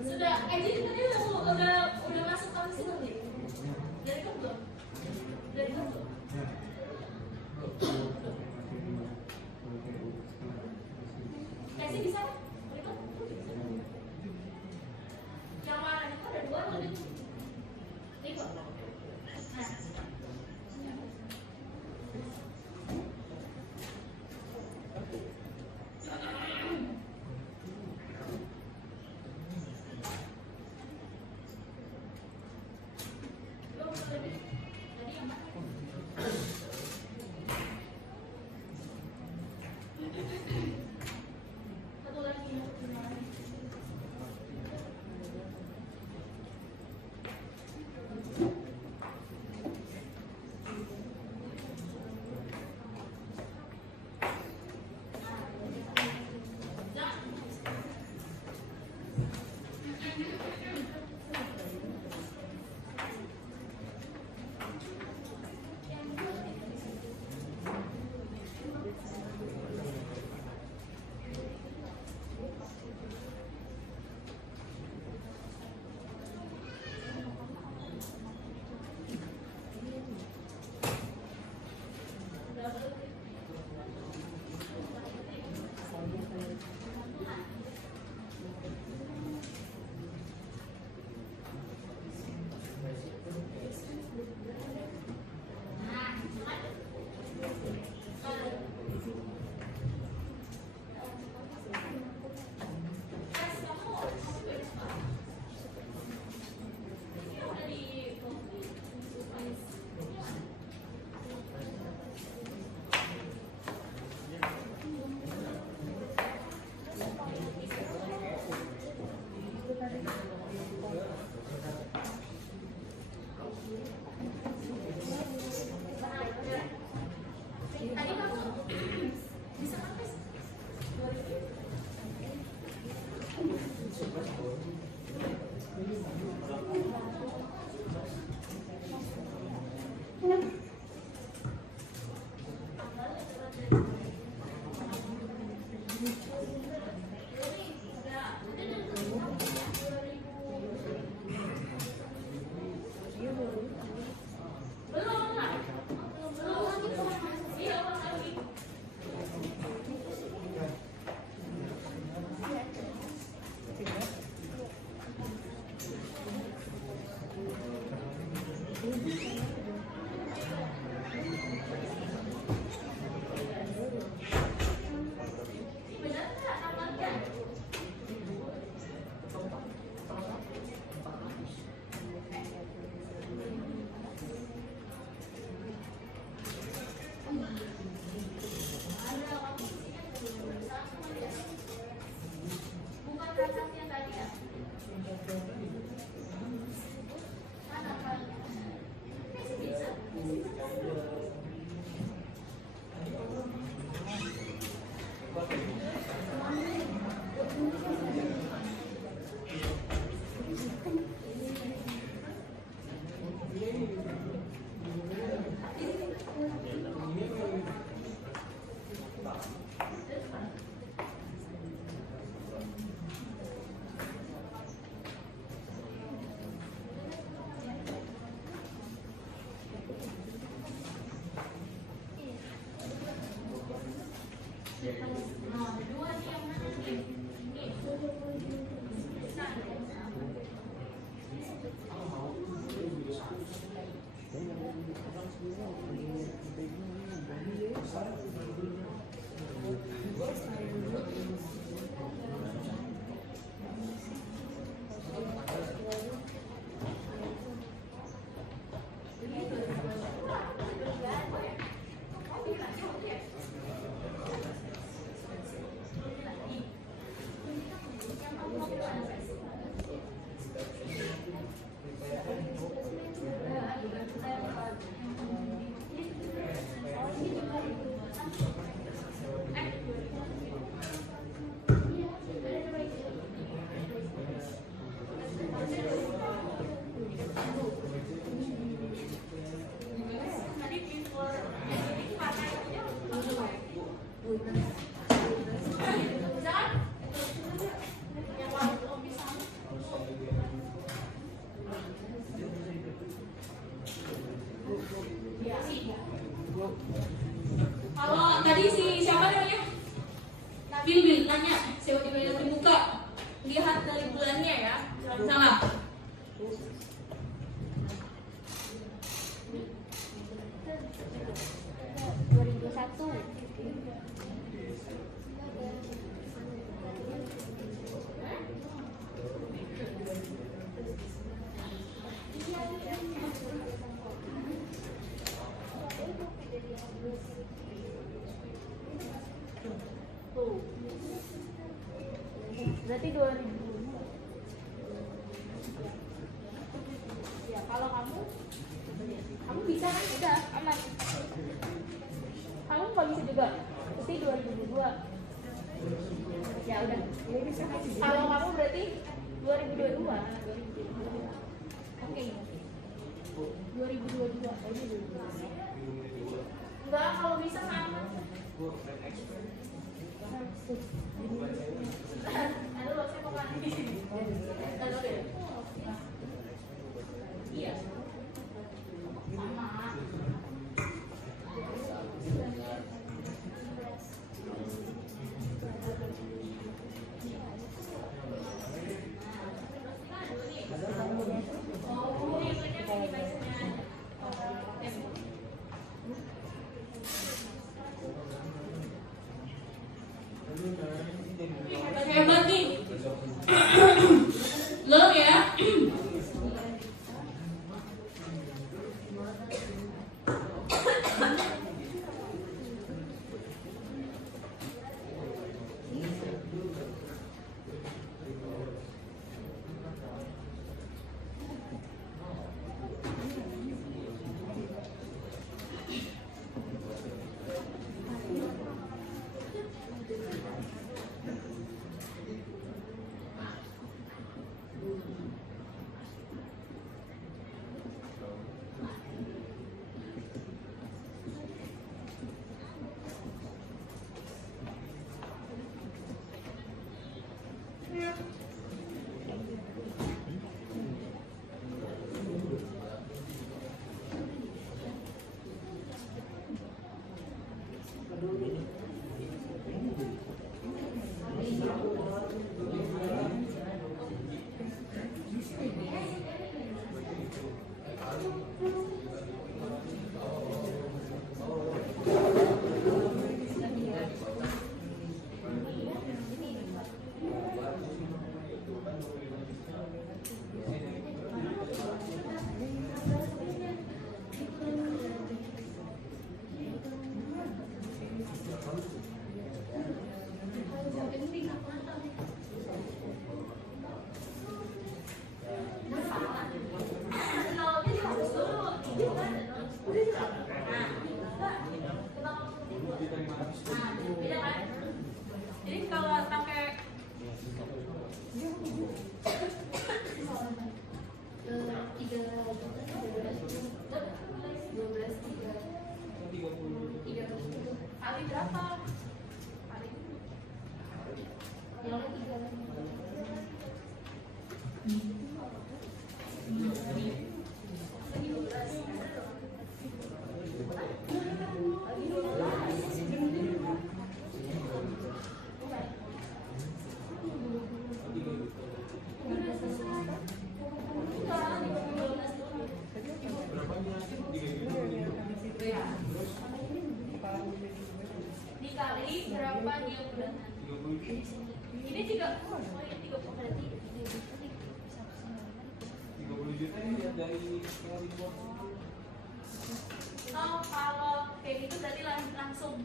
Sudah, edit tadi udah Kalau tadi siapa namanya? Nabil nanya, tiba-tiba yang dibuka. Lihat dari bulannya ya. Salah. Berarti 2000. Ya, kalau kamu bisa kan? Udah aman. Kamu nggak bisa juga. Berarti 2022. Ya udah. Kalau kamu berarti 2022. Oke. 2022. Enggak, kalau bisa sama. Aduh, saya mau mandi. Aduh, deh. Iya. Sama. Hebat nih. Lo ya. Jadi kalau pakai kali berapa? Dikali berapa dia bulanan? Ini 3, oh ya 30 berarti 30 juta ini lihat dari oh, kalau kayak gitu berarti langsung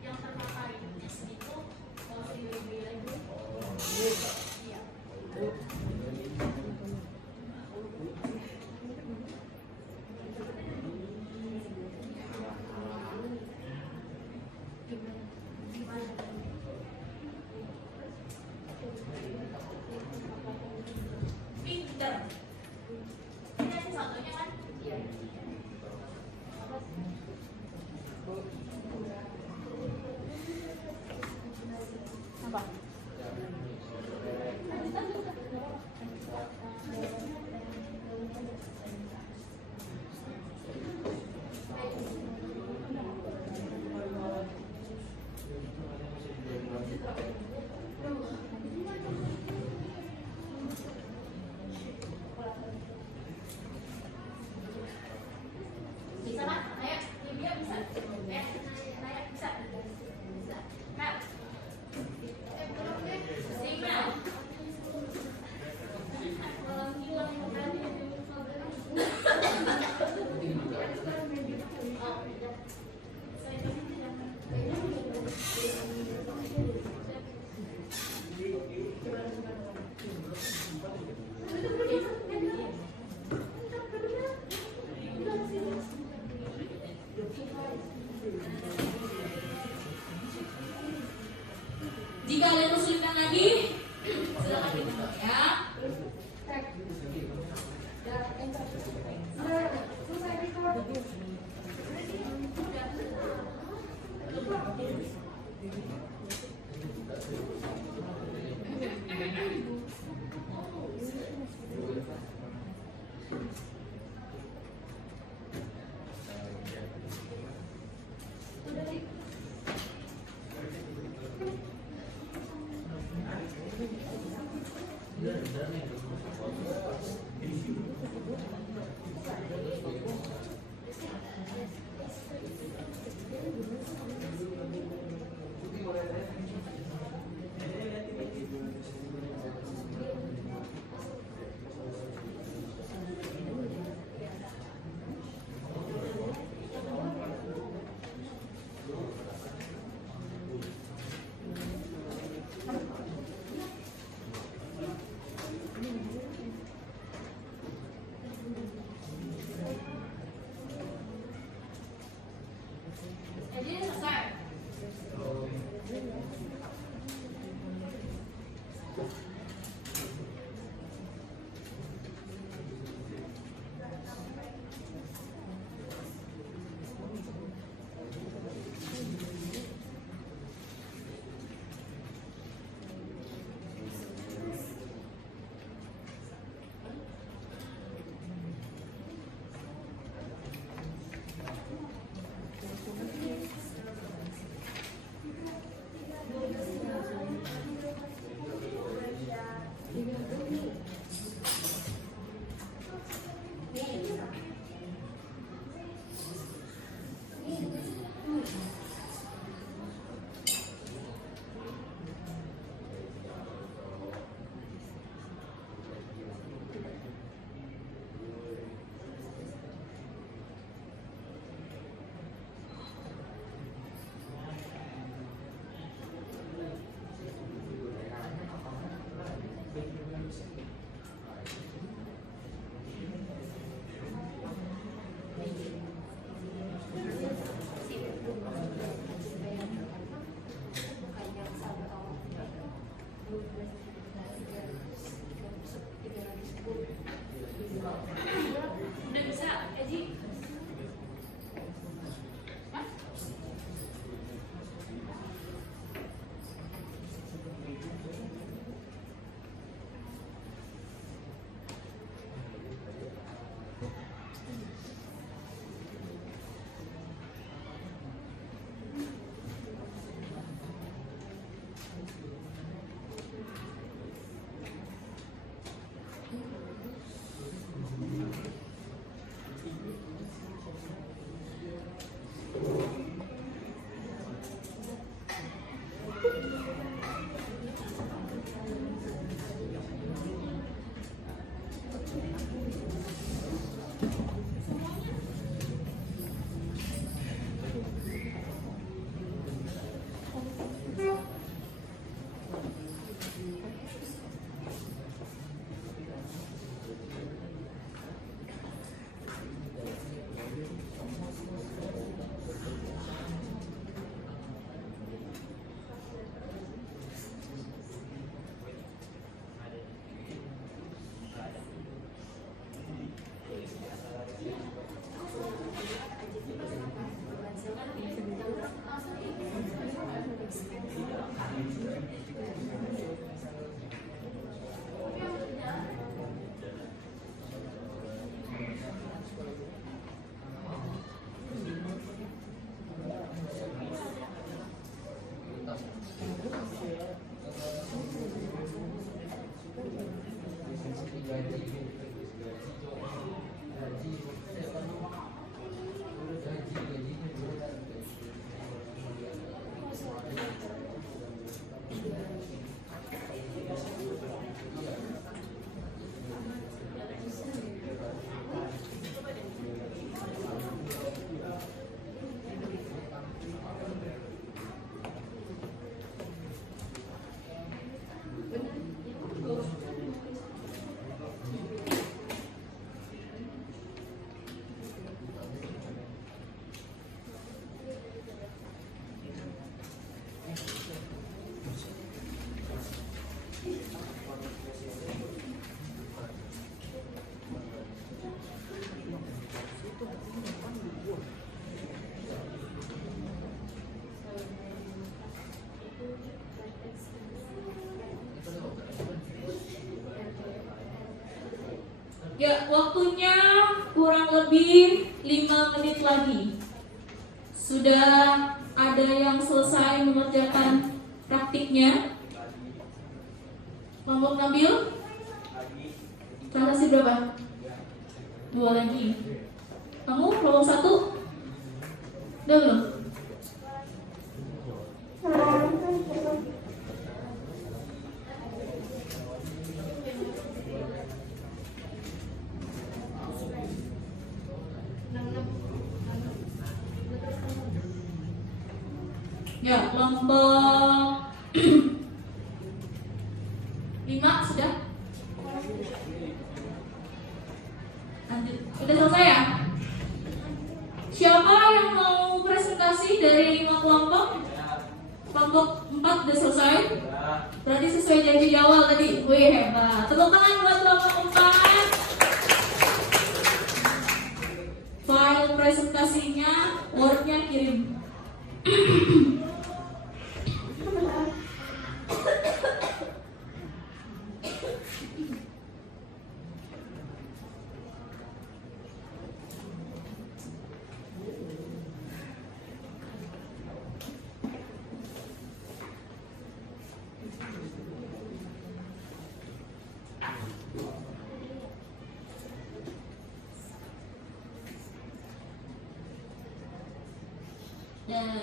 yang terpakai itu kalau lebih lagi. Iya. Pinter. Ini ada satunya kan? Iya. Apa? Jadi selesai. Udah bisa, Eji? Hah? Ya, waktunya kurang lebih 5 menit lagi. Sudah ada yang selesai mengerjakan praktiknya? Kelompok Nabil? Transaksi berapa? 2 lagi. Kamu kelompok 1? Udah belum? Ya, kelompok 5 sudah? Lanjut. Sudah selesai ya? Siapa yang mau presentasi presentasi dari 5 kelompok. Kelompok 4 udah selesai. Berarti sesuai janji di awal tadi. Wih, hebat. Tepuk tangan buat kelompok 4. File presentasinya, Word-nya kirim. Dan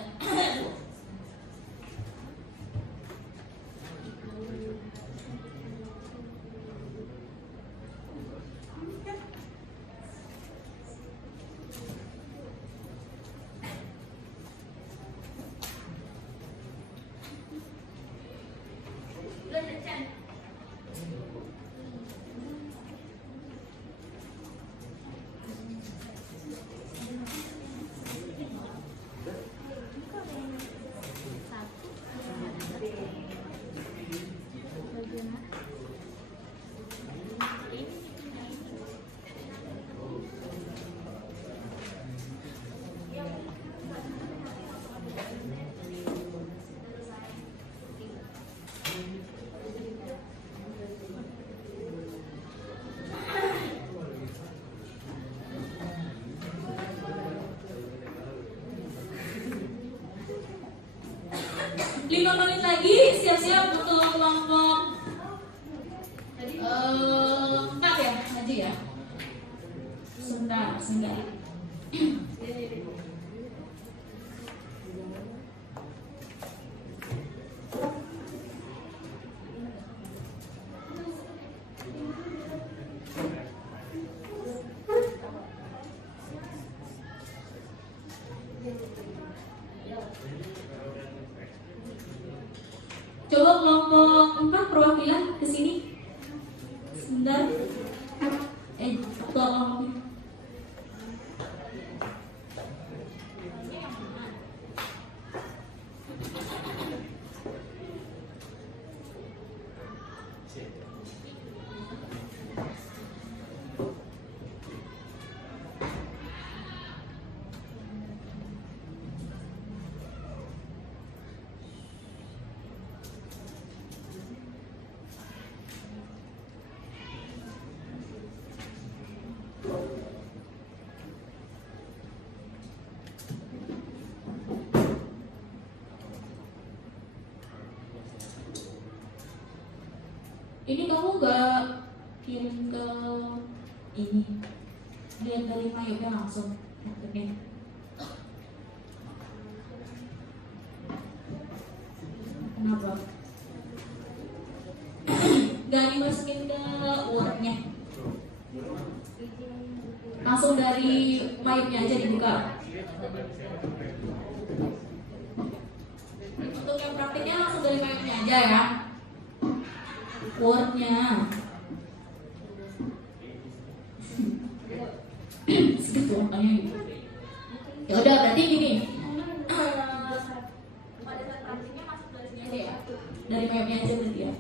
lima menit lagi siap-siap untuk kelompok 4 ya, Haji ya. Sebentar. Coba kelompok 4 perwakilan ke sini. Sebentar. Tolong. Ini kamu gak kirim ke ini, lihat dari mayupnya langsung. Oke. Kenapa? Gak dimasukin ke Word-nya, langsung dari mayupnya aja dibuka. Untuk yang praktiknya langsung dari mayupnya aja ya. Word-nya segitu makanya. Ya udah, berarti gini, pada saat praktiknya masuk dari sini aja ya, dari mayupnya aja berarti ya.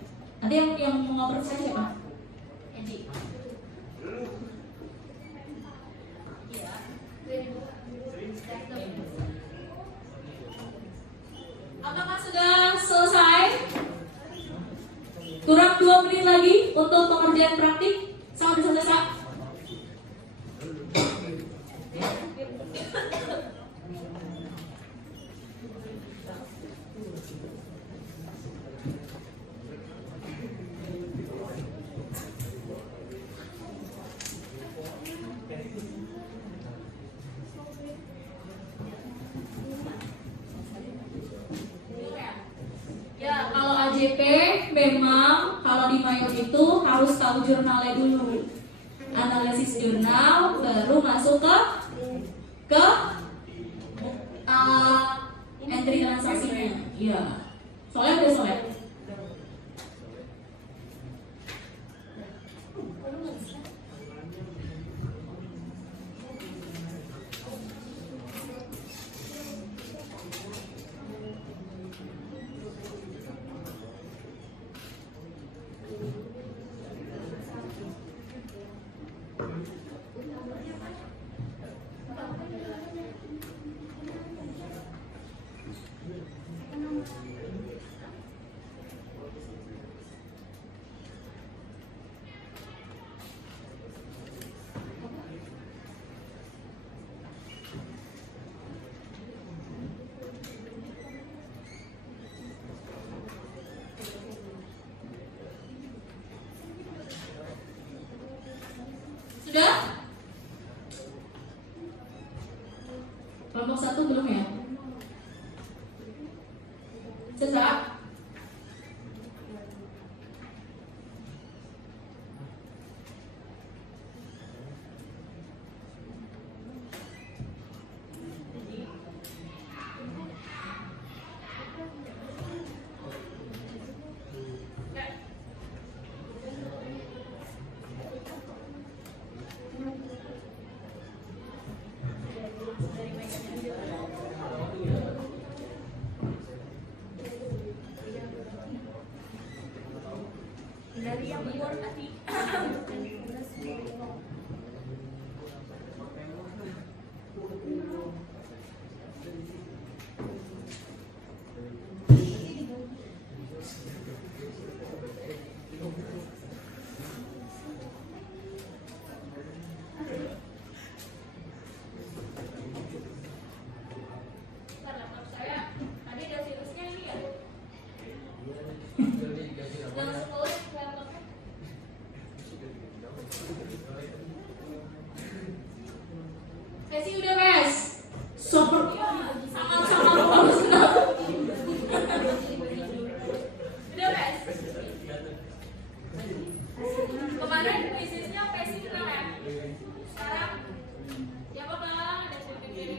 Nanti yang mau ngoper saya siapa? Edi. Apakah sudah selesai? Kurang 2 menit lagi untuk pengerjaan praktik. Sangat bisa. Ya, kalau AJP memang kalau di Mayor itu harus tahu jurnalnya dulu. Analisis jurnal baru masuk ke entry transaksinya. Iya. Soalnya. Sudah? Kelompok 1 belum ya? Selesai? Dari yang luar tadi. Laptop saya tadi ada virusnya ini ya. Langsung oleh laptopnya. Pesi udah Pes. Sepertinya sangat-sangat bagus. Udah Pes. Kemarin bisnisnya Pesi udah ya. Sekarang ya apa ada sedikit.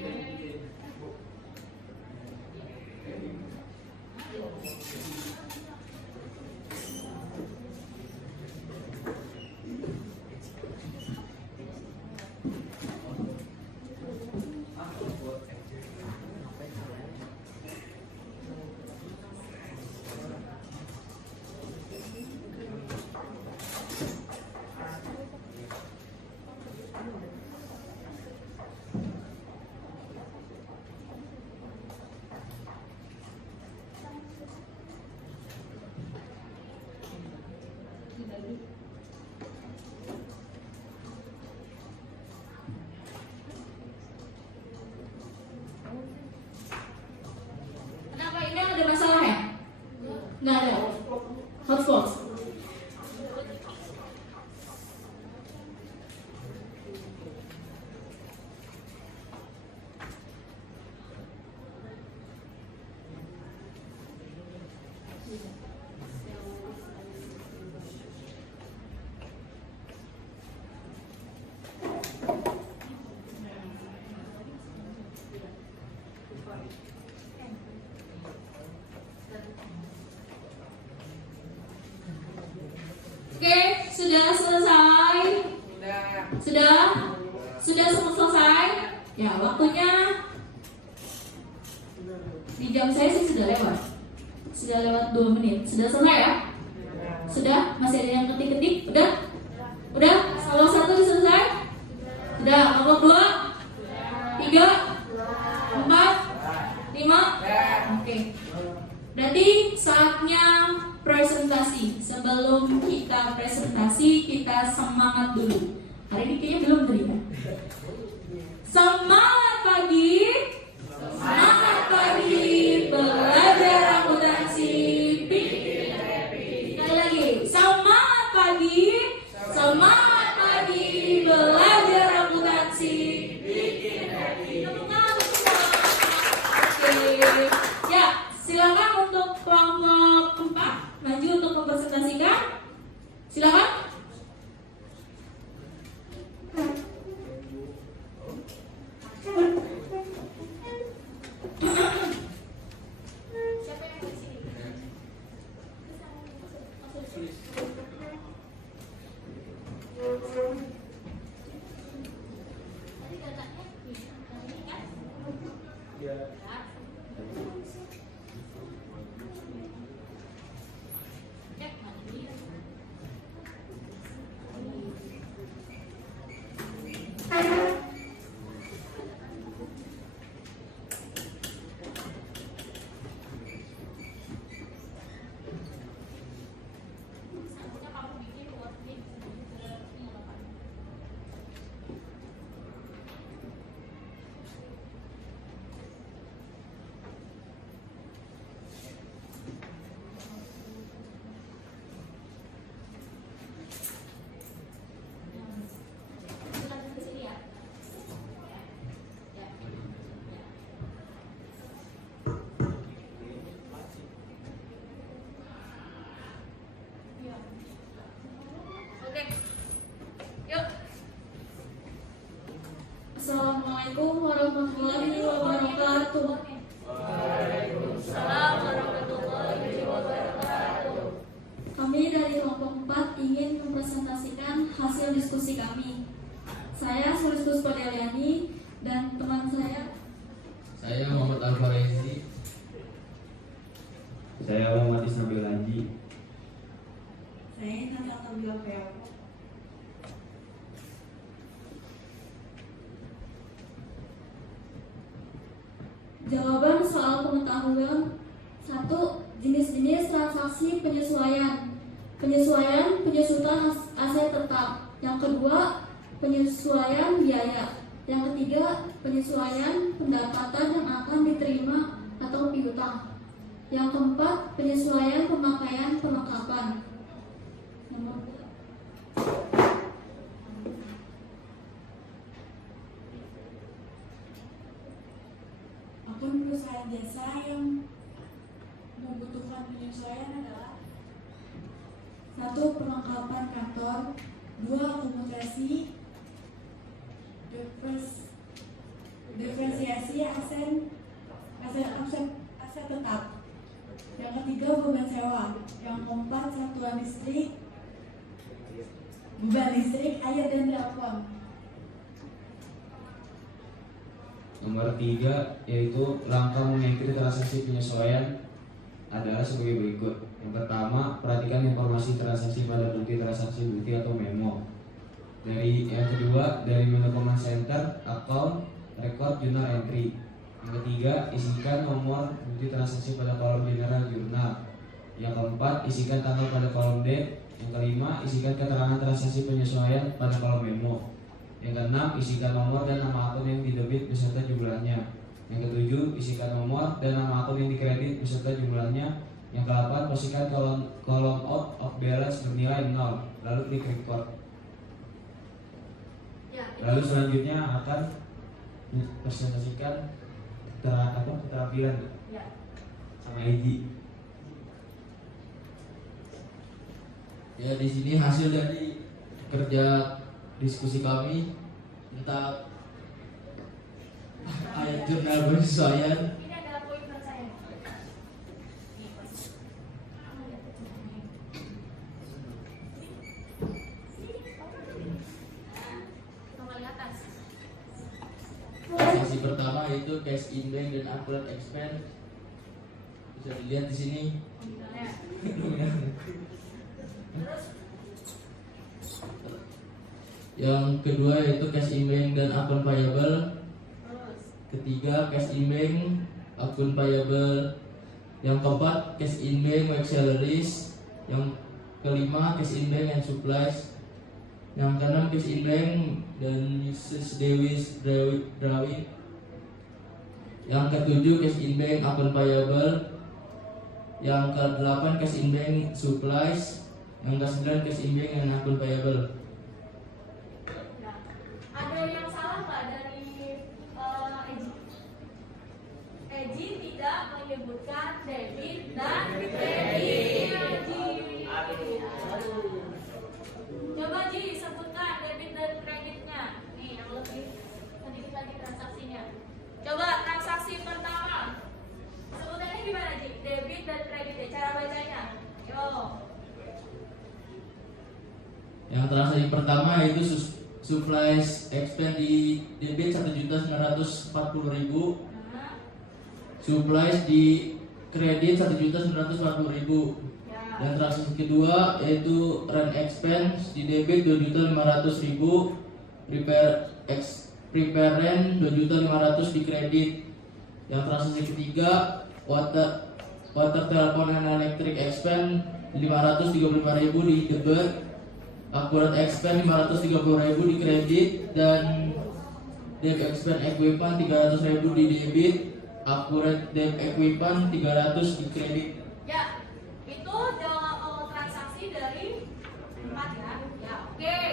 Kenapa ini ada masalah ya? Nggak ada. Hotspot. Oke, sudah selesai? Sudah? Sudah semua selesai? Ya, waktunya di jam saya sih sudah lewat. Sudah lewat 2 menit. Sudah selesai ya? Sudah? Masih ada yang ketik-ketik? Udah? Udah? Kelompok 1 sudah selesai? Sudah? Kelompok 2? 3? 4? 5? Oke. Berarti saatnya presentasi. Sebelum kita presentasi, kita semangat dulu. Hari ini kayaknya belum tadi ya. Semangat pagi. Semangat pagi. Belajar akuntansi. Sekali lagi. Semangat pagi. Semangat pagi. Belajar akuntansi. Oke. Ya, silakan untuk kelompok 4 maju untuk mempresentasikan. Silakan. Siapa yang di sini? Tadi datanya ini kan? Ya. Cek mana dia? Seharusnya kamu bikin wording pengalaman. Puspa Deliani, dan teman saya. Saya Muhammad Al-Farezi. Saya Muhammad Isnabil Haji. Saya Nata Kamila Peo. Jawaban soal pengetahuan 1. Jenis-jenis transaksi penyesuaian. Penyesuaian aset tetap. Yang kedua, penyesuaian biaya. Yang ketiga, penyesuaian pendapatan yang akan diterima atau piutang. Yang keempat, penyesuaian pemakaian perlengkapan. Nomor 2. Akun perusahaan jasa yang membutuhkan penyesuaian adalah 1. Perlengkapan kantor. 2. Akomodasi. Depresiasi aset tetap. Yang ketiga, beban sewa. Yang keempat, satuan listrik, beban listrik, air dan dapur. Nomor 3 yaitu langkah mengikuti transaksi penyesuaian adalah sebagai berikut. Yang pertama, perhatikan informasi transaksi pada bukti transaksi atau memo. Yang kedua, dari menu command center, account, record, journal entry. Yang ketiga, isikan nomor bukti transaksi pada kolom general jurnal. Yang keempat, isikan tanggal pada kolom date. Yang kelima, isikan keterangan transaksi penyesuaian pada kolom memo. Yang keenam, isikan nomor dan nama akun yang didebit beserta jumlahnya. Yang ketujuh, isikan nomor dan nama akun yang dikredit beserta jumlahnya. Yang kedelapan, posisikan kolom out of balance bernilai 0, lalu klik record. Lalu selanjutnya akan presentasikan keterampilan sama Eji. Ya, di sini hasil dari kerja diskusi kami tentang ayat jurnal penyesuaian. Ini ada pointer saya. Kembali atas. Sesi pertama yaitu cash in bank dan accurate expense. Bisa dilihat di sini. Yang kedua yaitu cash in bank dan akun payable. Ketiga, cash in bank, akun payable. Yang keempat, cash in bank, work salaries. Yang kelima, cash in bank and supplies. Yang keenam, cash in bank dan Mrs. Dewi's drawing. Yang ketujuh, cash in bank, akun payable. Yang kedelapan, cash in bank, supplies. Yang kesembilan, cash in bank dan akun payable. Ada yang salah nggak dari Eji? Eji tidak menyebutkan debit dan kredit. Coba Ji sebutkan debit dan kreditnya. Nih yang lebih sedikit lagi transaksinya. Coba transaksi pertama. Sebutannya gimana Ji? Debit dan kredit. Cara bacanya. Yo. Yang transaksi pertama yaitu supplies expense di debit 1.940.000, supplies di kredit 1.940.000. Dan transaksi kedua yaitu rent expense di debit 2.500.000, prepare rent 2.500.000 di kredit. Yang transaksi ketiga water telepon and electric expense 535.000 di debit, accurate expense 530.000 di kredit, dan debt expense equipment 300.000 di debit, accurate debt equipment 300 di kredit. Ya, itu transaksi dari 4 ya. Ya, oke.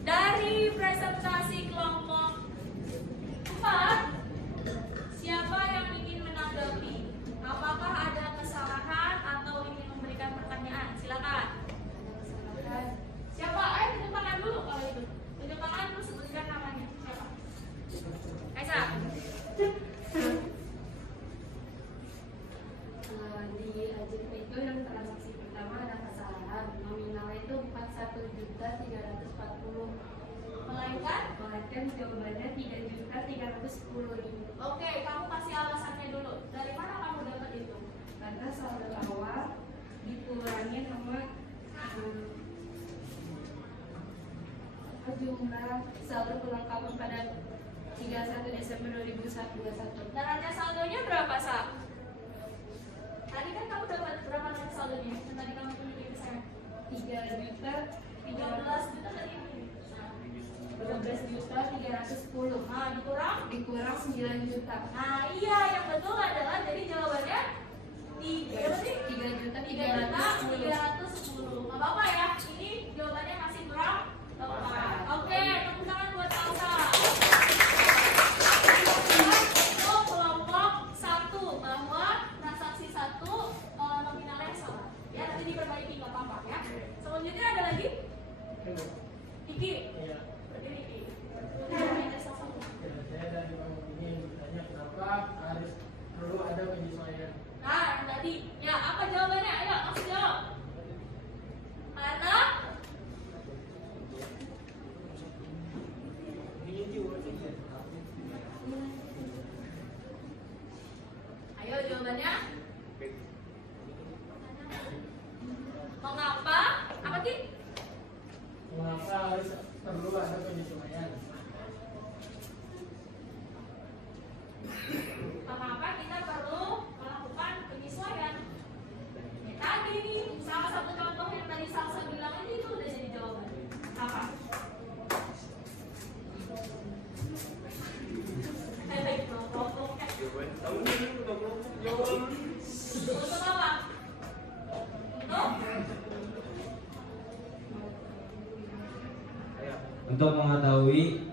Dari presentasi kelompok 4, siapa yang ingin menanggapi? Apakah ada kesalahan atau ingin memberikan pertanyaan? Silakan. Siapa? Ayo tunjuk tangan dulu kalau itu. Tunjuk tangan terus sebutkan namanya. Siapa? Kaisa. Di AJP itu yang transaksi pertama ada kesalahan, nominalnya itu 41.340.000, melainkan Bolehkan? Bolehkan jawabannya 3.310.000. Oke, kamu kasih alasannya dulu. Dari mana kamu dapat itu? Karena saldo awal dikurangi sama jumlah saldo kelengkapan pada 31 Desember 2021. Neraca saldonya berapa, Sa? Tadi kan kamu dapat berapa neraca saldonya? Yang tadi kamu tunjukin ke saya. 13 juta tadi. Nah, 12.310. Nah, Dikurang 9 juta. Nah, iya, yang betul adalah jadi jawabannya 3.310. Gak apa-apa ya, ini jawabannya masih kurang tepat. Oke, tepuk tangan buat Salsa. Untuk kelompok 1 bahwa transaksi 1 nominalnya salah. Ya, nanti diperbaiki nggak apa-apa ya. Selanjutnya ada lagi? Iki. Iya. Berarti Iki. Jawabannya salah. Saya dari Bang ini bertanya kenapa harus perlu ada penyesuaian. Nah, yang tadi. Ya, apa jawabannya? Ayo, langsung jawab. Karena ayo jawabannya. Mengapa? Apa sih? Mengapa harus perlu ada penyesuaian? Mengapa kita perlu melakukan penyesuaian? Ya, tadi nih, salah satu contoh yang tadi Salsa bilang ini itu udah jadi jawaban. Apa? Untuk apa? Untuk mengetahui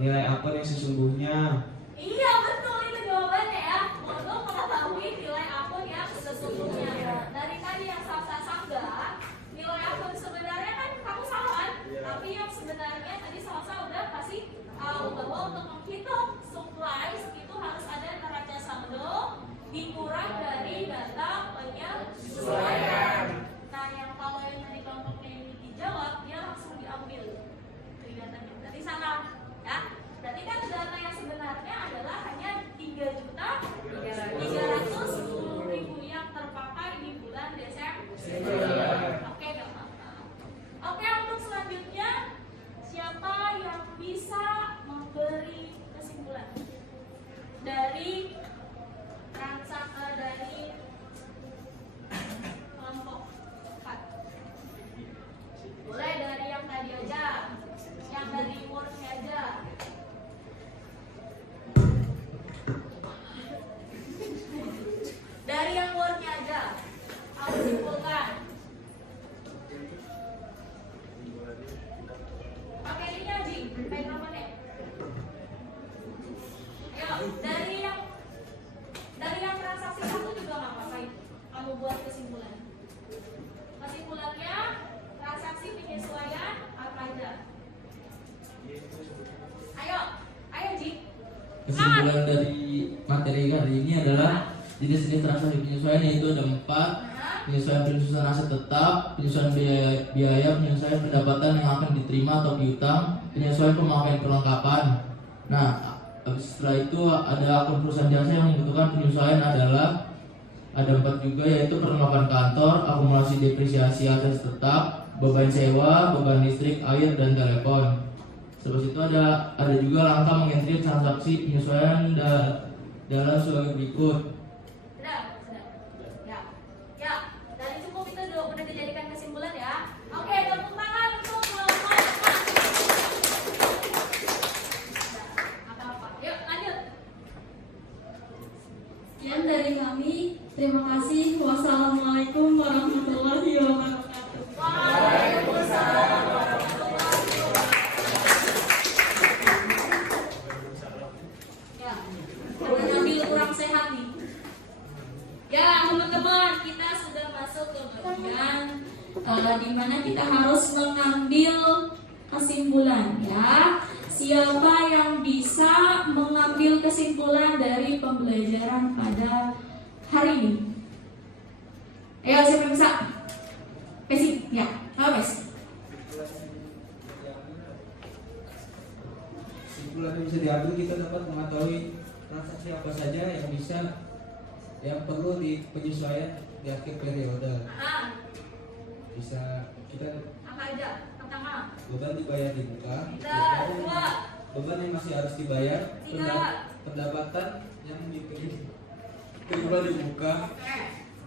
nilai akun yang sesungguhnya. Iya betul itu jawabannya ya. Untuk mengetahui nilai akun yang sesungguhnya. Dari tadi yang Salsa sanggah, nilai akun sebenarnya kan kamu salah kan? Tapi yang sebenarnya tadi Salsa udah kasih tahu bahwa untuk menghitung supplies itu harus ada neraca saldo dikurang dari data penyesuaian. Nah yang kalau yang tadi kelompoknya ini dijawab, dia langsung diambil dari datanya. Tadi salah ya. Berarti kan data yang sebenarnya adalah hanya 3.310.000 yang terpakai di bulan Desember. Oke, gak apa-apa. Oke, untuk selanjutnya siapa yang bisa memberi kesimpulan dari transaksi dari kelompok 4? Boleh dari yang tadi aja, yang dari wordnya aja. Dari yang wordnya aja, kamu simpulkan. Pakai ini aja, mikrofonnya. Ayo, dari yang transaksi 1 juga nggak apa-apa. Kamu buat kesimpulan. Kesimpulannya transaksi penyesuaian apa aja? Ayo Ji. Kesimpulan dari materi hari ini adalah jenis-jenis transaksi penyesuaian yaitu ada 4: penyesuaian aset tetap, penyesuaian biaya, penyesuaian pendapatan yang akan diterima atau piutang, penyesuaian pemakaian perlengkapan. Nah, setelah itu ada akun perusahaan jasa yang membutuhkan penyesuaian adalah ada 4 juga, yaitu perlengkapan kantor, akumulasi depresiasi aset tetap, beban sewa, beban listrik, air, dan telepon. Setelah itu ada juga langkah mengentri transaksi penyesuaian dalam sebagai berikut. Sudah. Ya. Dari cukup itu udah dijadikan kesimpulan ya. Oke, tepuk tangan untuk kelompok 4. Apa-apa. Yuk, lanjut. Sekian dari kami. Terima kasih. Wassalamualaikum warahmatullahi wabarakatuh. Waalaikumsalam. Ya, karena Nabil kurang sehat nih. Ya, teman-teman, kita sudah masuk ke bagian di mana kita harus mengambil kesimpulan ya. Siapa yang bisa mengambil kesimpulan dari pembelajaran pada hari ini? Ayo, siapa yang bisa? Pesi, ya, apa Pes? kesimpulan yang bisa diambil, kita dapat mengetahui transaksi apa saja yang perlu di penyesuaian di akhir periode. Bisa kita Apa aja? Pertama. beban dibayar di muka, Dua. beban yang masih harus dibayar, Tiga. pendapatan yang diterima di muka, Oke.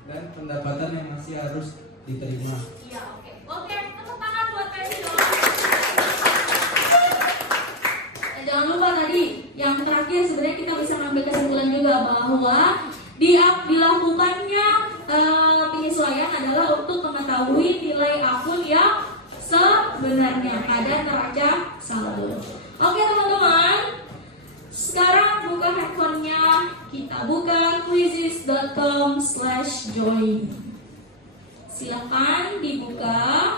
dan pendapatan yang masih harus diterima. Iya, oke. Oke, tepuk tangan buat Messi dong. Jangan lupa tadi yang terakhir sebenarnya kita bisa mengambil kesimpulan juga bahwa dilakukannya penyesuaian adalah untuk mengetahui nilai akun yang sebenarnya pada neraca saldo. Oke teman-teman, sekarang buka handphonenya, kita buka quizizz.com/join. Silakan dibuka.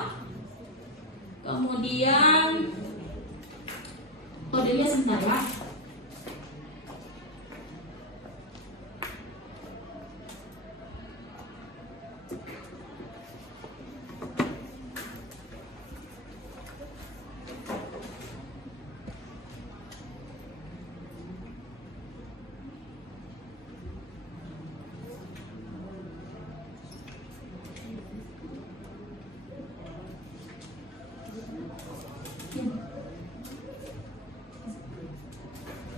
Kemudian kodenya sebentar ya.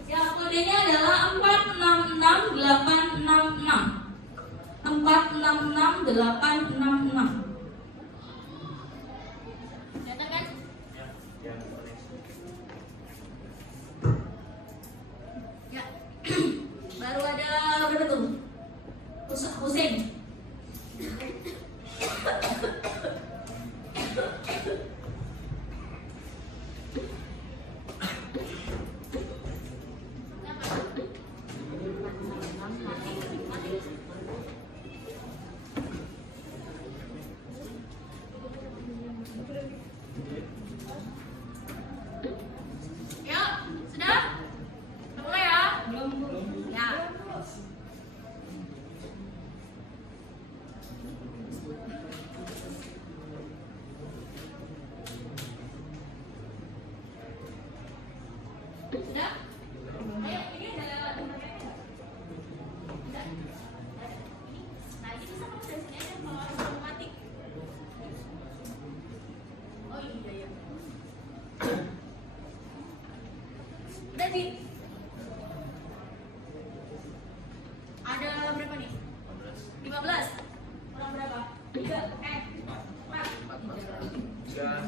Ya, kodenya adalah 466866. 466866. Kelihatan kan? Ya, boleh. Ya. Baru ada berapa tuh? Hussein. Ya, sudah? Mulai ya? Belum. Ya. Sudah? Ayo, ini ada nomornya nggak? Sudah? Ini. Nah, ini bisa kamu dari sini aja kalau harus otomatis. Oh iya ya. Udah Di. Ada berapa nih? 15. Kurang berapa? 3. 4. 4. Ya.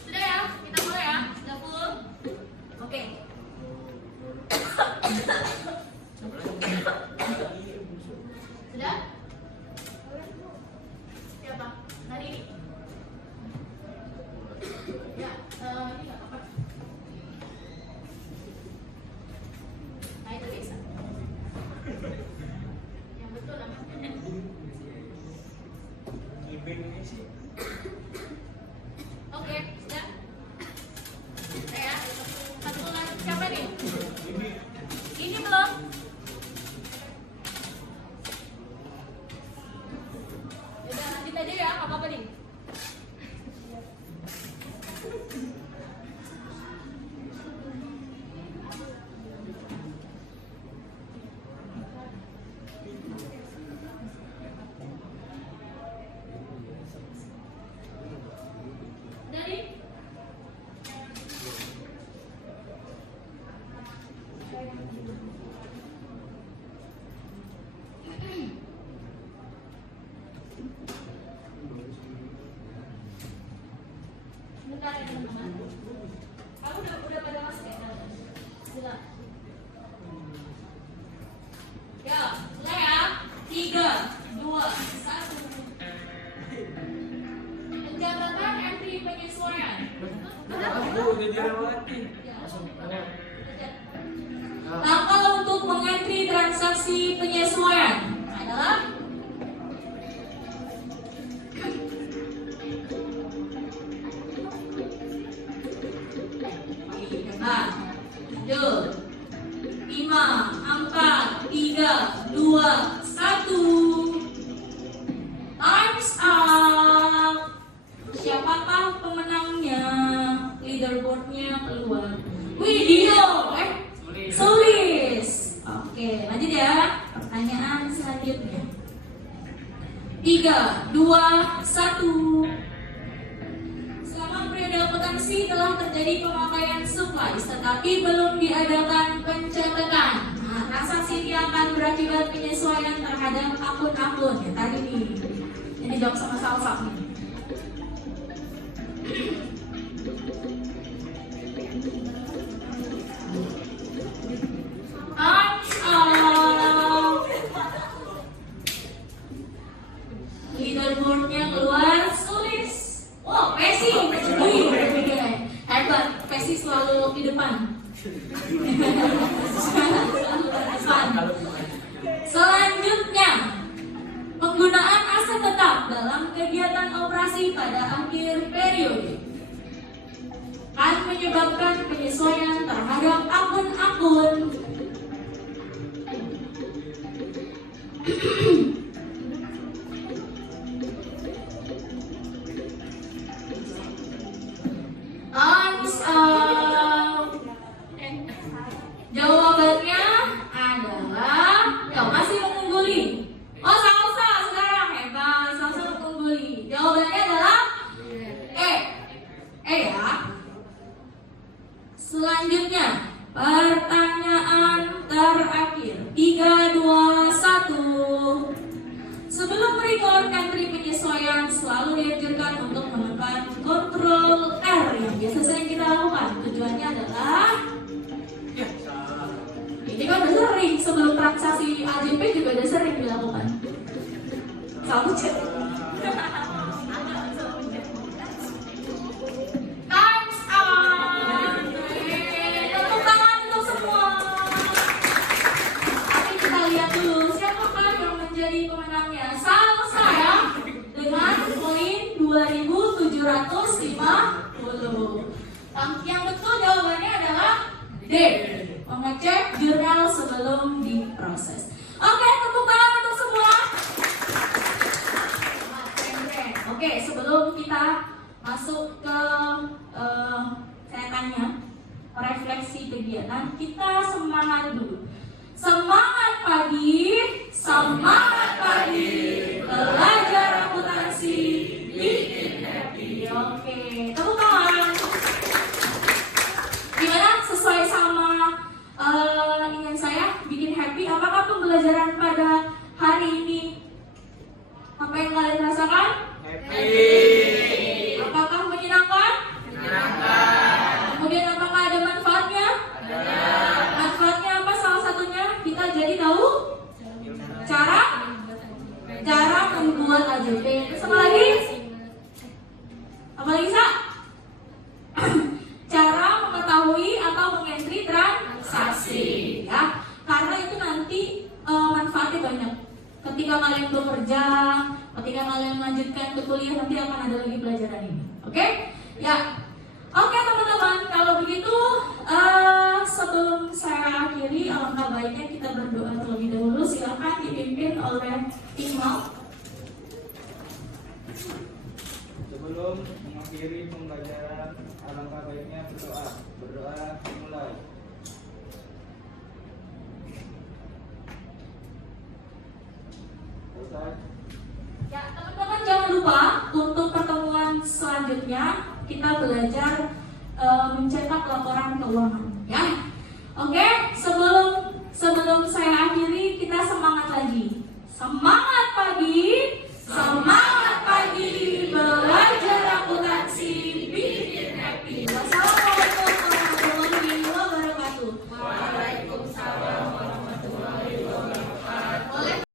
Sudah ya, kita mulai ya. Sudah full. Oke. Sudah? Siapa? Hari ini? Ya, ini nggak apa-apa. Nah, itu bisa. Yang betul namanya. Oke, sudah? Sudah ya? Satu lagi siapa nih? Ini belum? Udah lanjut aja ya, nggak apa-apa nih. Dari bentar ya teman-teman. Kamu udah pada masuk ya? Silakan. Ya, mulai ya. 3, 2, 1. Mencatatkan entry penyesuaian. Aku udah dilewati. Langkah untuk mengentry transaksi penyesuaian adalah lanjut 5, 3, 2, 1. Selama periode akuntansi telah terjadi pemakaian supplies tetapi belum diadakan pencetakan. Nah, transaksi ini akan berakibat penyesuaian terhadap akun-akun ya tadi nih. Ini jawab sama Salsa nih. Leaderboardnya keluar, tulis. Oh, Pesi, hebat. Pesi selalu di depan. Selalu terdepan. Selanjutnya, penggunaan aset tetap dalam kegiatan operasi pada akhir periode akan menyebabkan penyesuaian terhadap akun-akun. Jawabannya adalah masih mengungguli. Oh, Salsa sekarang hebat, Salsa mengungguli. Jawabannya adalah ya. Selanjutnya, pertanyaan terakhir. 3, 2, 1. Sebelum record entry penyesuaian selalu dianjurkan untuk menekan Ctrl R yang biasa sering kita lakukan. Tujuannya adalah ini kan udah sering sebelum transaksi AJP juga udah sering dilakukan. Kamu cek. Times up. Tepuk tangan untuk semua. Tapi kita lihat dulu siapakah yang menjadi pemenangnya. Salsa ya dengan poin 2750. Yang betul jawabannya adalah D. Mengecek jurnal sebelum diproses. Oke, tepuk tangan untuk semua. Oke, sebelum kita masuk ke saya tanya refleksi kegiatan, kita semangat dulu. Semangat pagi, semangat pagi, belajar akuntansi, bikin happy. Oke, tepuk tangan. Gimana? Sesuai sama ingin saya bikin happy. Apakah pembelajaran pada hari ini apa yang kalian rasakan? Happy. Apakah menyenangkan? Menyenangkan. Kemudian apakah ada manfaatnya? Ada. Manfaatnya apa salah satunya? Kita jadi tahu cara membuat AJP. Terus apa lagi? Apa lagi, Sa? Cara mengetahui atau mengentry transaksi ya, karena itu nanti manfaatnya banyak. Ketika kalian bekerja, ketika kalian melanjutkan ke kuliah, nanti akan ada lagi pelajaran ini. Oke? Ya. Oke teman-teman, kalau begitu sebelum saya akhiri, alangkah baiknya kita berdoa terlebih dahulu. Silakan dipimpin oleh Imam. Sebelum mengakhiri pembelajaran, alangkah baiknya berdoa. Berdoa dimulai. Selesai. Ya, teman-teman jangan lupa untuk pertemuan selanjutnya kita belajar mencetak laporan keuangan, ya. Oke, sebelum saya akhiri kita semangat lagi. Semangat pagi.